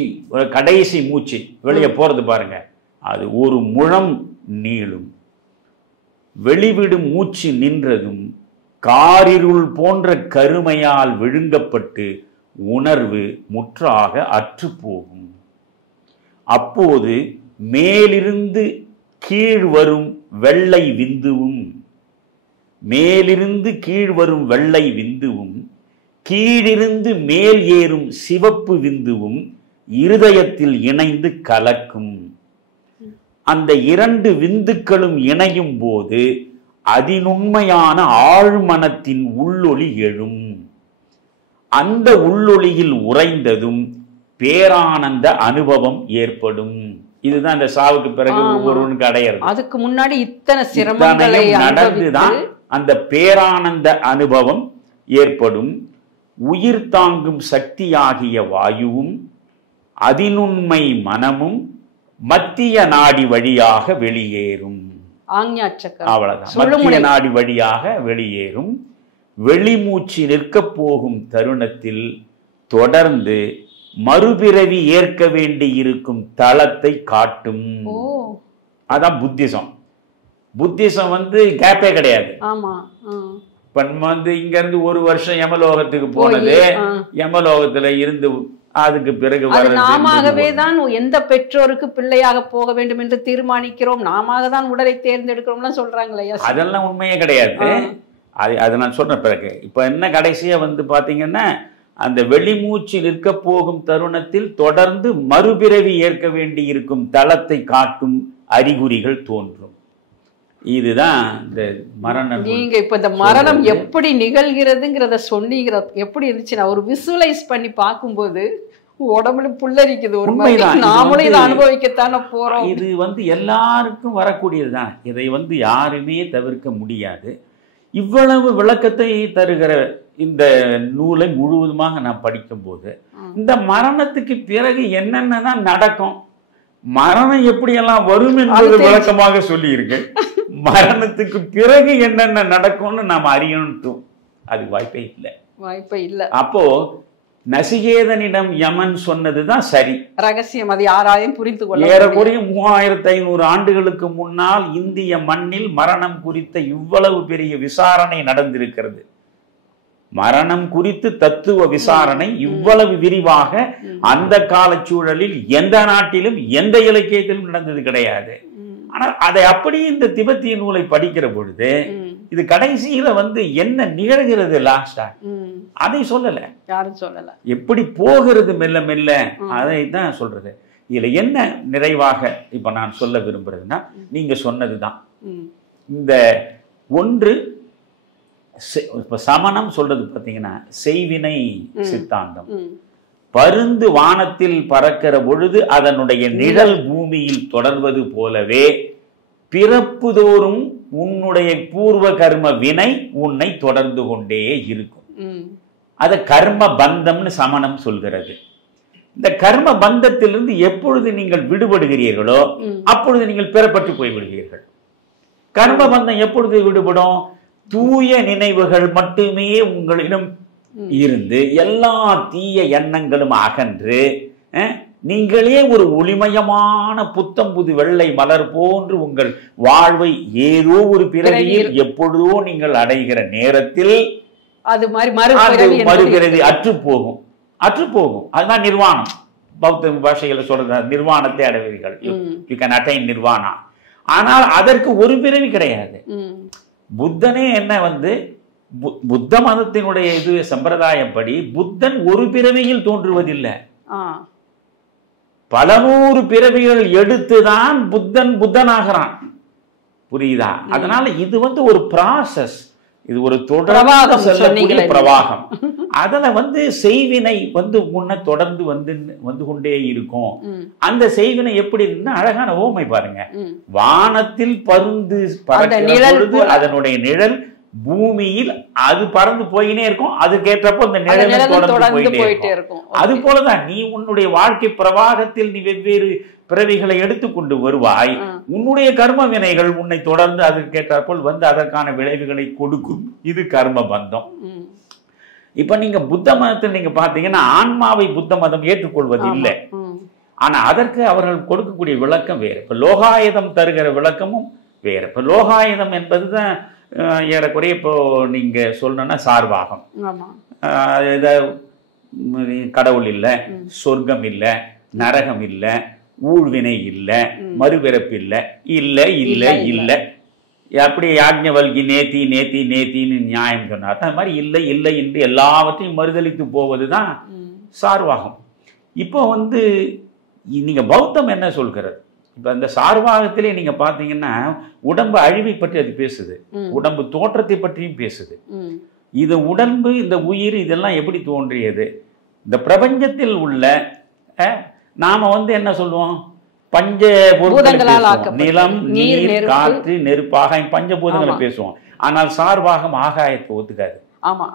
கடைசி மூச்சு வெளியே போறது பாருங்க, அது 1 முழம் நீளும். வெளிவிடும் மூச்சு நின்றதும் காரிருள் போன்ற கருமையால் விழுங்கப்பட்டு உணர்வு முற்றாக அற்று போகும். அப்போது மேலிருந்து கீழ் வரும் வெள்ளை விந்துவும், மேலிருந்து கீழ் வரும் வெள்ளை விந்துவும், கீழிருந்து மேல் ஏறும் சிவப்பு விந்துவும் இருதயத்தில் இணைந்து கலக்கும். அந்த 2 விந்துக்களும் இணையும் போது அதிநுண்மையான ஆழ்மனத்தின் உள்ளொளி எழும். அந்த உள்ளொளியில் உறைந்ததும் பேரானந்த அனுபவம் ஏற்படும். இதுதான் இந்த சாவுக்கு பிறகு ஒவ்வொருவனுக்கு அடையிறது. அதுக்கு முன்னாடி இத்தனை சிரமங்களை நடந்துதான் அந்த பேரானந்த அனுபவம் ஏற்படும். உயிர் தாங்கும் சக்தியாகிய வாயுவும் அதினுண்மை மனமும் மத்திய நாடி வழியாக வெளியேறும். அவ்வளவுதான். மத்திய நாடி வழியாக வெளியேறும். வெளிமூச்சு நிற்க போகும் தருணத்தில் தொடர்ந்து மறுபிறவி ஏற்க வேண்டி இருக்கும் தளத்தை காட்டும். அதான் புத்திசம். புத்திசம் கேப்பே கிடையாது. இப்ப நம்ம இங்க இருந்து ஒரு வருஷம் யமலோகத்துக்கு போனது, யமலோகத்துல இருந்து அதுக்கு பிறகு நாமவே தான் எந்த பெற்றோருக்கு பிள்ளையாக போக வேண்டும் என்று தீர்மானிக்கிறோம், நாம தான் உடலை தேர்ந்தெடுக்கிறோம் சொல்றாங்களே. அதெல்லாம் உண்மையே கிடையாது. அது நான் சொன்ன பிறகு இப்ப என்ன கடைசியா பாத்தீங்கன்னா அந்த வெளிமூச்சு நிற்க போகும் தருணத்தில் தொடர்ந்து மறுபிறவி ஏற்க வேண்டி இருக்கும் தளத்தை காட்டும் அறிகுறிகள் தோன்றும். இதுதான் இந்த மரணம். நீங்க இப்ப இந்த மரணம் எப்படி நிகழ்கிறதுங்கிறத சொன்னீங்க. எப்படி இருந்துச்சு நான் ஒரு விசுவலைஸ் பண்ணி பார்க்கும்போது உடம்புல புல்லரிக்குது. ஒரு மாதிரி நாமளும் இதை அனுபவிக்கத்தானே போறோம். இது எல்லாருக்கும் வரக்கூடியதுதான். இதை யாருமே தவிர்க்க முடியாது. இவ்வளவு விளக்கத்தை தருகிற இந்த நூலை முழுவதுமாக நான் படிக்கும்போது இந்த மரணத்துக்கு பிறகு என்னென்னதான் நடக்கும், மரணம் எப்படியெல்லாம் வரும் என்பது விளக்கமாக சொல்லி இருக்கு. மரணத்துக்கு பிறகு என்னென்ன நடக்கும்னு நாம் அறியணும். அது வாய்ப்பே இல்லை. அப்போ நசிகேதனிடம் யமன் சொன்னதுதான் சரி. ரகசியம் அது யாராலையும் புரிந்து கொள்ள. ஏறக்குறைய 3500 ஆண்டுகளுக்கு முன்னால் இந்திய மண்ணில் மரணம் குறித்த இவ்வளவு பெரிய விசாரணை நடந்திருக்கிறது. மரணம் குறித்து தத்துவ விசாரணை இவ்வளவு விரிவாக அந்த கால சூழலில் எந்த நாட்டிலும் எந்த இலக்கியத்திலும் நடந்தது கிடையாது. ஆனால் அதை அப்படியே இந்த திபெத்திய நூலை படிக்கிற பொழுது இது கடைசியில என்ன நிகழ்கிறது லாஸ்டா அதை சொல்லல, யாரும் சொல்லல. எப்படி போகிறது மெல்ல மெல்ல அதை தான் சொல்றது. இதுல என்ன நிறைவாக இப்ப நான் சொல்ல விரும்புறதுன்னா நீங்க சொன்னதுதான். இந்த ஒன்று இப்ப சமணம் சொல்றது பாத்தீங்கன்னா செய்வினை சித்தாந்தம். பருந்து வானத்தில் பறக்கிற பொழுது அதனுடைய நிழல் பூமியில் தொடர்வது போலவே பிறப்புதோறும் உன்னுடைய பூர்வ கர்ம வினை உன்னை தொடர்ந்து கொண்டே இருக்கும். அத கர்ம பந்தம்னு சமணம் சொல்கிறது. இந்த கர்ம பந்தத்திலிருந்து எப்பொழுது நீங்கள் விடுபடுகிறீர்களோ அப்பொழுது நீங்கள் பெறப்பட்டு போய்விடுவீர்கள். கர்ம பந்தம் எப்பொழுது விடுபடும்? தூய நினைவுகள் மட்டுமே உங்களிடம் இருந்து எல்லா தீய எண்ணங்களும் அகன்று நீங்களே ஒரு ஒளிமயமான புத்தம் புது வெள்ளை மலர் போன்று உங்கள் வாழ்வை ஏதோ ஒரு பிறவியில் எப்பொழுதோ நீங்கள் அடைகிற நேரத்தில் அது மறுபிறவி அற்று போகும். அதுதான் நிர்வாணம். பௌத்த பாஷைகளை சொல்ற நிர்வாணத்தை அடைவீர்கள். You can attain nirvana. ஆனால் அதற்கு ஒரு பிறவி கிடையாது. புத்தனே என்ன புத்த மதத்தினுடைய இது சம்பிரதாயப்படி புத்தன் ஒரு பிறவியில் தோன்றுவதில்லை, பல நூறு பிறவிகள் எடுத்துதான் புத்தனாகிறான். புரியுதா? அதனால இது ஒரு ப்ராசஸ், இது ஒரு தொடர்ந்து செல்லக்கூடிய பிரவாகம். அதுல செய்வினை முன்ன தொடர்ந்து வந்து கொண்டே இருக்கும். அந்த செய்வினை எப்படி இருந்தா அழகான ஓமை பாருங்க. வானத்தில் பருந்து பறக்கிறது, அதனுடைய நிழல் பூமியில் அது பறந்து போயினே இருக்கும். அதுக்கேற்றப்போ அந்த நிழல் தொடர்ந்து போயிட்டே இருக்கும். அது போலதான் நீ உன்னுடைய வாழ்க்கை பிரவாகத்தில் நீ வெவ்வேறு பிறவிகளை எடுத்துக்கொண்டு வருவாய். உன்னுடைய கர்ம வினைகள் உன்னை தொடர்ந்து அதற்கேற்றாற்போல் அதற்கான விளைவுகளை கொடுக்கும். இது கர்ம பந்தம். இப்ப நீங்க புத்த மதத்தில் நீங்க பாத்தீங்கன்னா ஆன்மாவை புத்த மதம் ஏற்றுக்கொள்வது இல்லை. ஆனா அதற்கு அவர்கள் கொடுக்கக்கூடிய விளக்கம் வேறு. இப்ப லோகாயுதம் தருகிற விளக்கமும் வேறு. இப்ப லோகாயுதம் என்பதுதான் ஏறக்குறைய இப்போ நீங்க சொல்லணும்னா சார்வாகம். கடவுள் இல்லை, சொர்க்கம் இல்லை, நரகம் இல்லை, ஊழ்வினை இல்லை, மறுபிறப்பு இல்லை, இல்லை இல்லை இல்லை. அப்படி யாஜ்ஞவல்கி நேத்தி நேத்தி நேத்தின்னு நியாயம் சொன்னார். அது மாதிரி இல்லை இல்லை என்று எல்லாவற்றையும் மறுதளித்து போவதுதான் சார்வாகம். இப்போ நீங்க பௌத்தம் என்ன சொல்கிறது? இப்ப இந்த சார்வாகத்திலே நீங்க பாத்தீங்கன்னா உடம்பு அழிவை பற்றி அது பேசுது, உடம்பு தோற்றத்தை பற்றியும் பேசுது. இது உடம்பு, இந்த உயிர், இதெல்லாம் எப்படி தோன்றியது? இந்த பிரபஞ்சத்தில் உள்ள நாம என்ன சொல்லுவோம், பஞ்ச பூதங்களால் பொருட்கள், ஆக்கப்பட்டது. நிலம், நீர், நீர், நெருப்பு, காற்று, நெருப்பு, ஆகாயம், பஞ்சபூதங்களை பேசுவோம். ஆனால் சார்பாகம் ஆகாயத்தை ஒத்துக்காது. ஆமா.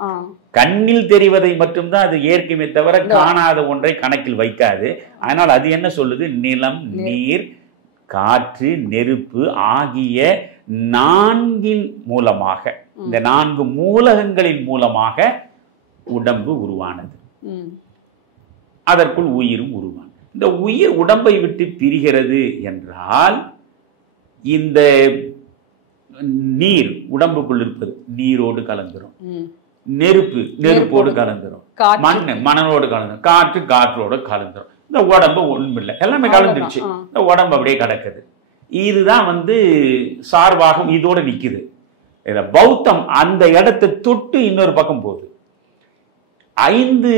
கண்ணில் தெரிவதை மட்டும்தான் அது ஏற்குமே தவிர காணாத ஒன்றை கணக்கில் வைக்காது. ஆனால் அது என்ன சொல்லுது, நிலம், நீர், காற்று, நெருப்பு ஆகிய நான்கின் மூலமாக, இந்த 4 மூலகங்களின் மூலமாக உடம்பு உருவானது. அதற்குள் உயிரும் உருவானது. இந்த உயிர் உடம்பை விட்டு பிரிகிறது என்றால், இந்த நீர் உடம்புக்குள் இருப்பது நீரோடு கலந்துரும், நெருப்பு நெருப்போடு கலந்துரும், மணலோடு கலந்துரும், காற்று காற்றோடு கலந்துரும். இந்த உடம்பு ஒண்ணுமில்லை, எல்லாமே கலந்துருச்சு. இந்த உடம்பு அப்படியே கிடக்குது. இதுதான் சார்பாகம் இதோட நிக்குது. பௌத்தம் அந்த இடத்தை தொட்டு இன்னொரு பக்கம் போகுது. 5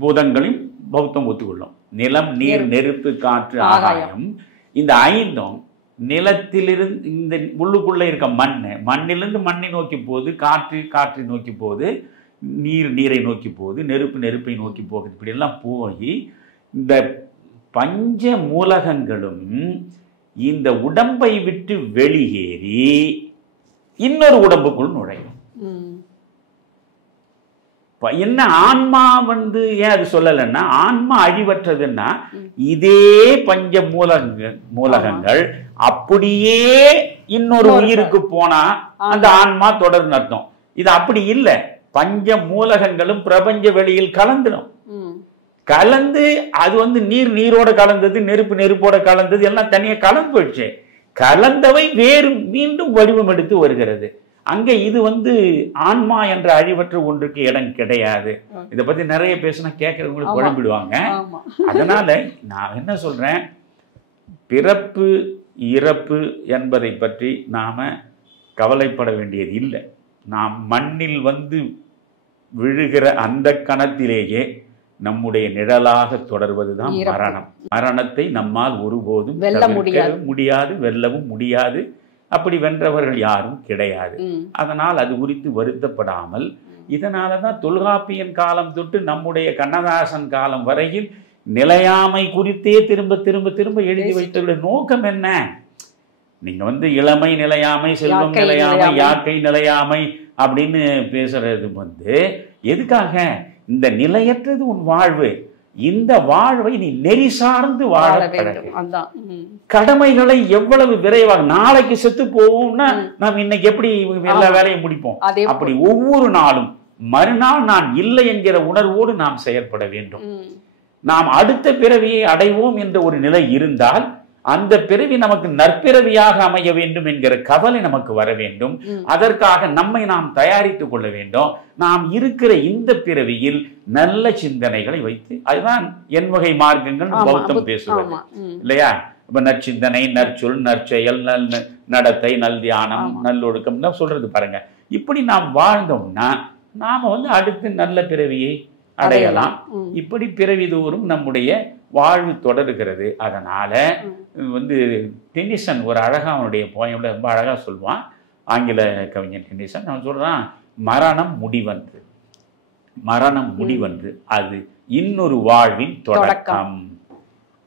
பூதங்களையும் பௌத்தம் ஒத்துக்கொள்ளும். நிலம், நீர், நெருப்பு, காற்று, ஆகாயம். இந்த 5ம் நிலத்திலிருந்து இந்த உள்ளுக்குள்ள இருக்க மண்ணிலிருந்து மண்ணை நோக்கி போகுது, காற்று காற்றை நோக்கி போகுது, நீர் நீரை நோக்கி போகுது, நெருப்பு நெருப்பை நோக்கி போகுது. இப்படி எல்லாம் போய் இந்த பஞ்ச மூலகங்களும் இந்த உடம்பை விட்டு வெளியேறி இன்னொரு உடம்புக்குள் நுழையும். என்ன ஆன்மா ஏன் அது சொல்லலைன்னா, ஆன்மா அழிவற்றதுன்னா இதே பஞ்ச மூலகங்கள் அப்படியே இன்னொரு உயிருக்கு போனா அந்த ஆன்மா தொடர்ந்து அர்த்தம். இது அப்படி இல்லை. பஞ்ச மூலகங்களும் பிரபஞ்ச வெளியில் கலந்துடும். கலந்து அது நீர் நீரோட கலந்தது, நெருப்பு நெருப்போட கலந்தது, எல்லாம் தனியா கலந்து போயிடுச்சு. கலந்தவை வேறு மீண்டும் வடிவம் எடுத்து வருகிறது. அங்க இது ஆன்மா என்ற அழிவற்ற ஒன்றுக்கு இடம் கிடையாது. இதை பத்தி நிறைய பேசினா கேட்கறவங்களுக்கு குழம்பிடுவாங்க. அதனால நான் என்ன சொல்றேன், பிறப்பு இறப்பு என்பதை பற்றி நாம கவலைப்பட வேண்டியது இல்லை. நாம் மண்ணில் விழுகிற அந்த கணத்திலேயே நம்முடைய நிழலாக தொடர்வதுதான் மரணம். மரணத்தை நம்மால் ஒருபோதும் முடியாது, வெல்லவும் முடியாது. அப்படி வென்றவர்கள் யாரும் கிடையாது. அதனால் அது குறித்து வருத்தப்படாமல், இதனாலதான் தொல்காப்பியன் காலம் தொட்டு நம்முடைய கண்ணதாசன் காலம் வரையில் நிலையாமை குறித்தே திரும்ப திரும்ப திரும்ப எழுதி வைத்துள்ள நோக்கம் என்ன? நீங்க இளமை நிலையாமை, செல்வம் நிலையாமை, யாக்கை நிலையாமை அப்படின்னு பேசுறது எதுக்காக? இந்த நிலையற்றது உன் வாழ்வு, இந்த வாழ்வை நீ நெறி சார்ந்து வாழ கடமைகளை எவ்வளவு விரைவாக, நாளைக்கு செத்து போவோம்னா நாம் இன்னைக்கு எப்படி எல்லா வேலையும் முடிப்போம். அப்படி ஒவ்வொரு நாளும் மறுநாள் நான் இல்லை என்கிற உணர்வோடு நாம் செயற்பட வேண்டும். நாம் அடுத்த பிறவியை அடைவோம் என்ற ஒரு நிலை இருந்தால் அந்த பிறவி நமக்கு நற்பிறவியாக அமைய வேண்டும் என்கிற கவலை நமக்கு வர வேண்டும். அதற்காக நம்மை நாம் தயாரித்துக் கொள்ள வேண்டும். நாம் இருக்கிற இந்த பிறவியில் நல்ல சிந்தனைகளை வைத்து, அதுதான் எண்வகை மார்க்கங்கள் பௌத்தம் பேசுவது இல்லையா? இப்ப நற்சிந்தனை, நற்சொல், நற்செயல், நல் நடத்தை, நல் தியானம், நல்லொழுக்கம் சொல்றது பாருங்க. இப்படி நாம் வாழ்ந்தோம்னா நாம அடுத்து நல்ல பிறவியை அடையலாம். இப்படி பிறவி தோறும் நம்முடைய வாழ்வு தொடர்கிறது. அதனால டென்னிசன் ஒரு அழகா அவனுடைய போயம்ல ரொம்ப அழகா சொல்லுவான். ஆங்கில கவிஞன் டென்னிசன் அவன் சொல்றான், மரணம் முடிவன்று, மரணம் முடிவன்று, அது இன்னொரு வாழ்வின் தொடக்கம்.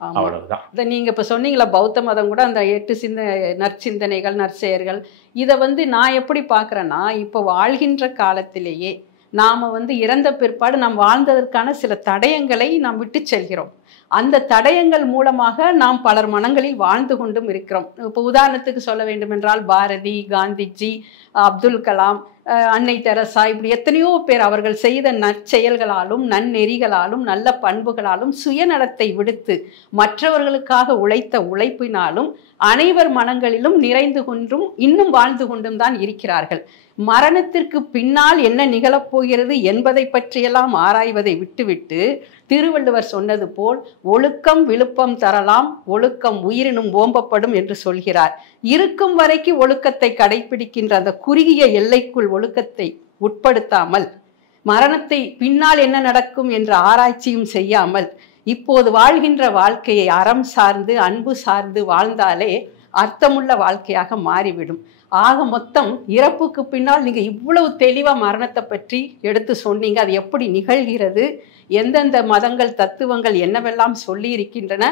அவ்வளவுதான். இதை நீங்க இப்ப சொன்னீங்களா, பௌத்த மதம் கூட அந்த 8 நற்சிந்தனைகள், நற்செயல்கள், இதை நான் எப்படி பார்க்கறேன்னா, இப்போ வாழ்கின்ற காலத்திலேயே நாம இறந்த பிற்பாடு நாம் வாழ்ந்ததற்கான சில தடயங்களை நாம் விட்டு செல்கிறோம். அந்த தடயங்கள் மூலமாக நாம் பலர் மனங்களில் வாழ்ந்து கொண்டும் இருக்கிறோம். இப்போ உதாரணத்துக்கு சொல்ல வேண்டும் என்றால், பாரதி, காந்திஜி, அப்துல் கலாம், அன்னை தெரசா, இப்படி எத்தனையோ பேர் அவர்கள் செய்த நற்செயல்களாலும் நன்னெறிகளாலும் நல்ல பண்புகளாலும் சுயநலத்தை விடுத்து மற்றவர்களுக்காக உழைத்த உழைப்பினாலும் அனைவர் மனங்களிலும் நிறைந்து கொண்டும் இன்னும் வாழ்ந்து கொண்டும் தான் இருக்கிறார்கள். மரணத்திற்கு பின்னால் என்ன நிகழப்போகிறது என்பதை பற்றியெல்லாம் ஆராய்வதை விட்டுவிட்டு திருவள்ளுவர் சொன்னது போல் ஒழுக்கம் விழுப்பம் தரலாம், ஒழுக்கம் உயிரினும் ஓம்பப்படும் என்று சொல்கிறார். இருக்கும் வரைக்கு ஒழுக்கத்தை கடைபிடிக்கின்ற அந்த குறுகிய எல்லைக்குள் ஒழுக்கத்தை உட்படுத்தாமல், மரணத்தை பின்னால் என்ன நடக்கும் என்ற ஆராய்ச்சியும் செய்யாமல், இப்போது வாழ்கின்ற வாழ்க்கையை அறம் சார்ந்து அன்பு சார்ந்து வாழ்ந்தாலே அர்த்தமுள்ள வாழ்க்கையாக மாறிவிடும். ஆக மொத்தம் இறப்புக்கு பின்னால் நீங்க இவ்வளவு தெளிவா மரணத்தை பற்றி எடுத்து சொன்னீங்க. அது எப்படி நிகழ்கிறது, எந்தெந்த மதங்கள் தத்துவங்கள் என்னவெல்லாம் சொல்லி இருக்கின்றன,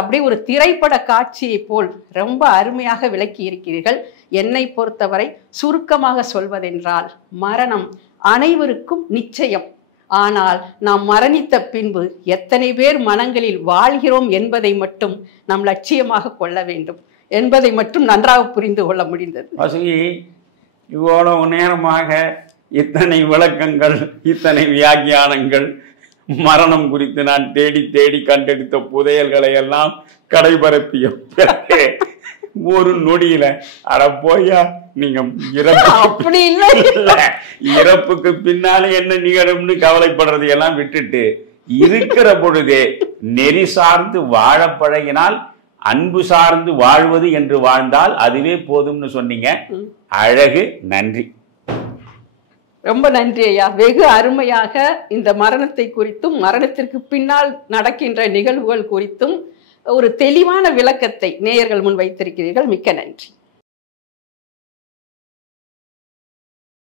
அப்படியே ஒரு திரைப்பட காட்சியை போல் ரொம்ப அருமையாக விளக்கி இருக்கிறீர்கள். என்னை பொறுத்தவரை சுருக்கமாக சொல்வதென்றால், மரணம் அனைவருக்கும் நிச்சயம். ஆனால் நாம் மரணித்த பின்பு எத்தனை பேர் மனங்களில் வாழ்கிறோம் என்பதை மட்டும் நாம் லட்சியமாக கொள்ள வேண்டும் என்பதை மட்டும் நன்றாக புரிந்து கொள்ள முடிந்தது. வாசுகி, இவ்வளவு நேரமாக இத்தனை விளக்கங்கள், இத்தனை வியாக்கியானங்கள், மரணம் குறித்து நான் தேடி தேடி கண்டெடுத்த புதையல்களை எல்லாம் கடைபரப்பிய பிறகு ஒரு நொடியில அட போயா நீங்க அப்படி இல்லை, இறப்புக்கு பின்னாலே என்ன நிகழும்னு கவலைப்படுறதை எல்லாம் விட்டுட்டு இருக்கிற பொழுதே நெறி சார்ந்து வாழ பழகினால், அன்பு சார்ந்து வாழ்வது என்று வாழ்ந்தால் அதுவே போதும்னு சொன்னீங்க. அழகு. நன்றி. ரொம்ப நன்றி ஐயா. வெகு அருமையாக இந்த மரணத்தை குறித்தும் மரணத்திற்கு பின்னால் நடக்கின்ற நிகழ்வுகள் குறித்தும் ஒரு தெளிவான விளக்கத்தை நேயர்கள் முன் வைத்திருக்கிறீர்கள். மிக்க நன்றி.